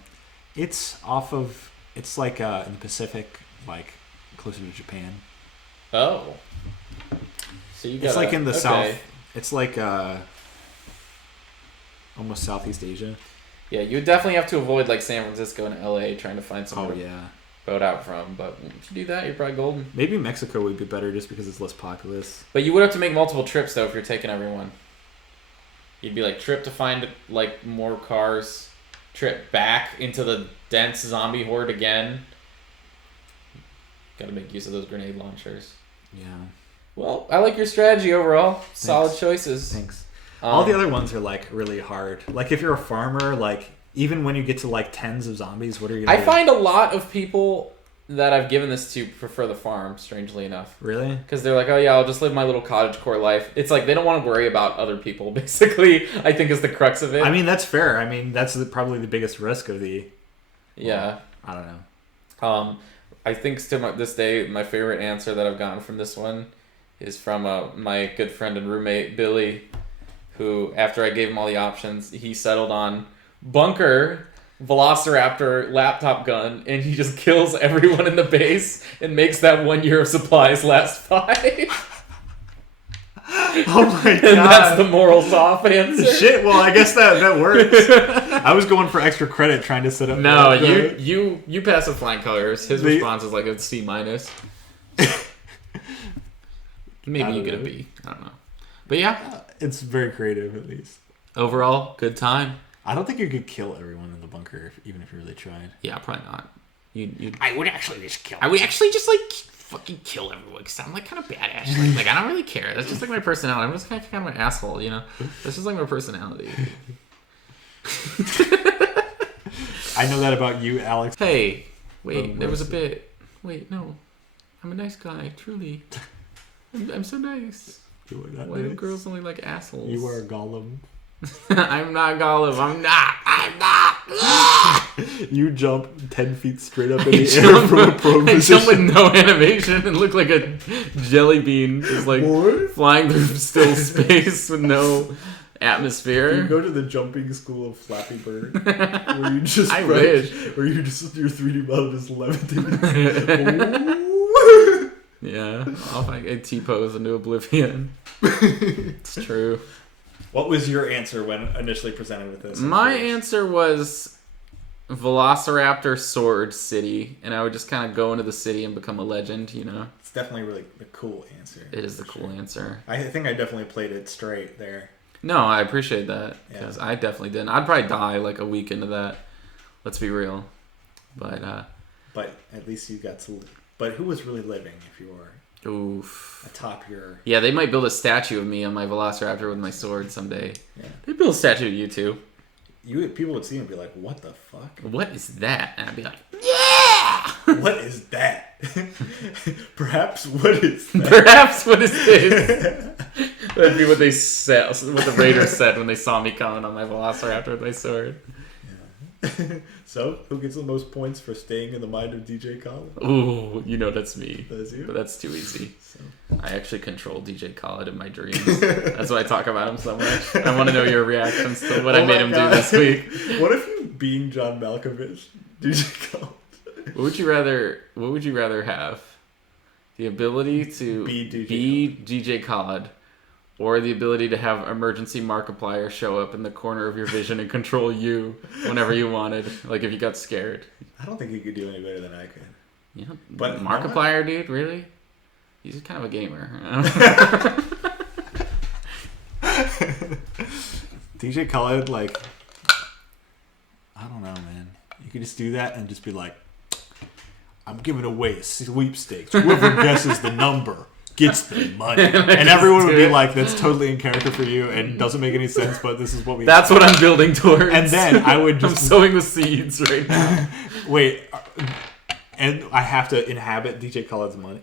It's off of. It's like in the Pacific, like closer to Japan. Oh. So you got. It's like in the south. It's like almost Southeast Asia. Yeah, you would definitely have to avoid like San Francisco and LA trying to find somewhere to yeah. boat out from. But if you do that, you're probably golden. Maybe Mexico would be better just because it's less populous. But you would have to make multiple trips though if you're taking everyone. You'd be like trip to find like more cars, trip back into the dense zombie horde again. Got to make use of those grenade launchers. Yeah. Well, I like your strategy overall. Solid Thanks. choices. Thanks. All the other ones are like really hard. Like if you're a farmer, like even when you get to like tens of zombies, what are you gonna I do? find a lot of people that I've given this to prefer the farm, strangely enough. Really? Because they're like, oh yeah, I'll just live my little cottagecore life. It's like they don't want to worry about other people, basically, I think is the crux of it. I mean, that's fair. I mean, that's probably the biggest risk of the... Yeah. I don't know. I think still this day, my favorite answer that I've gotten from this one is from my good friend and roommate, Billy, who, after I gave him all the options, he settled on bunker, velociraptor, laptop gun, and he just kills everyone in the base and makes that 1 year of supplies last 5. Oh my god. And that's the morals off answer. Shit, well, I guess that works. I was going for extra credit trying to set up... No, the- you pass with flying colors. His response is like a C-. Maybe you get a B. I don't know. But yeah. It's very creative, at least. Overall, good time. I don't think you could kill everyone in the bunker, even if you really tried. Yeah, probably not. I would actually just kill. I would actually just like fucking kill everyone because I'm like kind of badass. Like I don't really care. That's just like my personality. I'm just kind of an asshole, you know. That's just like my personality. I know that about you, Alex. Hey, wait, there was a bit. Wait, no, I'm a nice guy. Truly, I'm so nice. You are not Why do nice. girls only like assholes? You are a golem. I'm not Gollum. I'm not. You jump 10 feet straight up in I the jump- air from a prone I jump with position. no animation and look like a jelly bean, just like What? flying through still space with no atmosphere. You go to the jumping school of Flappy Bird, where you just I wish. where your 3D model just levitates. Yeah, I'll I T-pose into oblivion. It's true. What was your answer when initially presented with this? My answer was Velociraptor Sword City, and I would just kind of go into the city and become a legend, you know? It's definitely really a cool answer. It is the cool answer. I think I definitely played it straight there. No, I appreciate that, Yeah. because I definitely didn't. I'd probably die like a week into that. Let's be real. But at least you got to live. But who was really living if you were oof. atop your... Yeah, they might build a statue of me on my Velociraptor with my sword someday. Yeah. They build a statue of you too. People would see it and be like, what the fuck? What is that? And I'd be like, What is that? Perhaps what is that? perhaps what is this? That'd be what they said. What the Raiders said when they saw me coming on my Velociraptor with my sword. Yeah. So, who gets the most points for staying in the mind of DJ Khaled? Ooh, you know that's me. That is you. But that's too easy. So. I actually control DJ Khaled in my dreams. That's why I talk about him so much. I want to know your reactions to what I made him do this week. What if you being John Malkovich, DJ Khaled? What would you rather have? The ability to be DJ Khaled, or the ability to have emergency Markiplier show up in the corner of your vision and control you whenever you wanted, like if you got scared? I don't think you could do any better than I could. Yeah, but Markiplier, dude, really? He's kind of a gamer. DJ Khaled, like, I don't know, man. You could just do that and just be like, I'm giving away a sweepstakes. Whoever guesses the number gets the money. And everyone would be like, that's totally in character for you and doesn't make any sense, but this is what we... That's what I'm building towards. And then I would just... I'm sowing the seeds right now. Wait, and I have to inhabit DJ Khaled's money?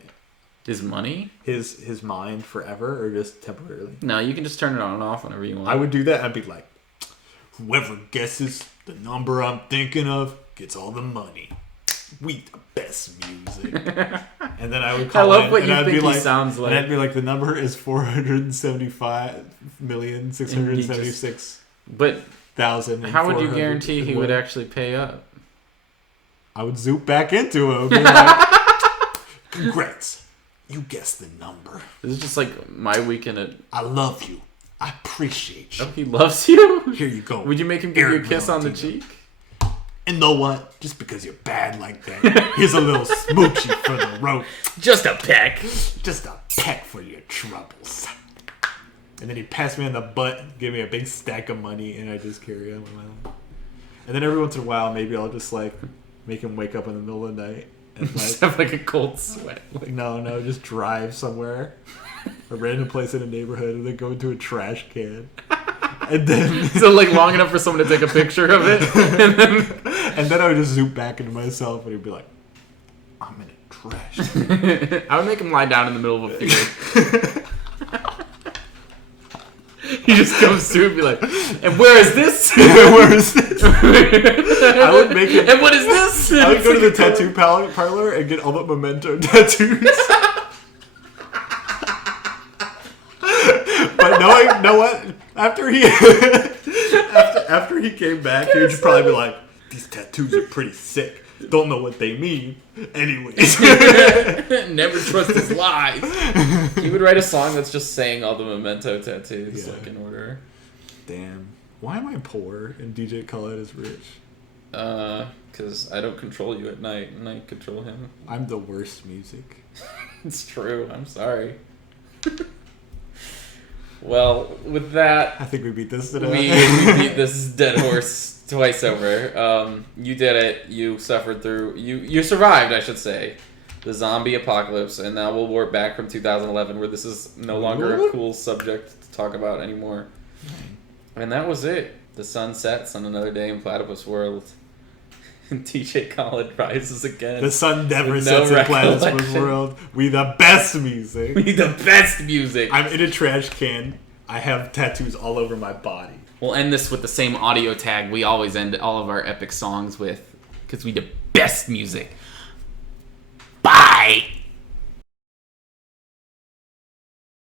His money? His mind forever, or just temporarily? No, you can just turn it on and off whenever you want. I would do that and I'd be like, whoever guesses the number I'm thinking of gets all the money. We the best music. And then I would call I love in, what and you I'd think be he like, sounds like. And I'd be like, the number is 475,676,000. But how would you guarantee he would actually pay up? I would zoop back into him. Be like, congrats, you guessed the number. This is just like my weekend at... I love you. I appreciate you. Oh, he loves you? Here you go. Would you make him give you a kiss on the cheek? And know what? Just because you're bad like that, here's a little smoochy for the road. Just a peck. Just a peck for your troubles. And then he passed me on the butt, give me a big stack of money, and I just carry on with my life. And then every once in a while, maybe I'll just like make him wake up in the middle of the night and like just have like a cold sweat. Like no, just drive somewhere, a random place in a neighborhood, and then go into a trash can. And then so like long enough for someone to take a picture of it, and then I would just zoom back into myself, and he'd be like, "I'm in a trash can." I would make him lie down in the middle of a field. He just comes to and be like, "And where is this? Where is this?" I would make it. And what is this? I would go to the tattoo parlor and get all the memento tattoos. But know what? After he came back, he would just probably be like, "These tattoos are pretty sick. Don't know what they mean. Anyways." Never trust his lies. He would write a song that's just saying all the memento tattoos like in order. Damn. Why am I poor and DJ Khaled is rich? Because I don't control you at night and I control him. I'm the worst music. It's true. I'm sorry. Well, with that, I think we beat this today. We beat this dead horse twice over. You did it. You suffered through. You survived, I should say, the zombie apocalypse, and now we'll warp back from 2011, where this is no longer a cool subject to talk about anymore. And that was it. The sun sets on another day in Platypus World. And DJ Khaled rises again. The sun never sets in Platypus World. We the best music. We the best music. I'm in a trash can. I have tattoos all over my body. We'll end this with the same audio tag we always end all of our epic songs with, because we the best music. Bye!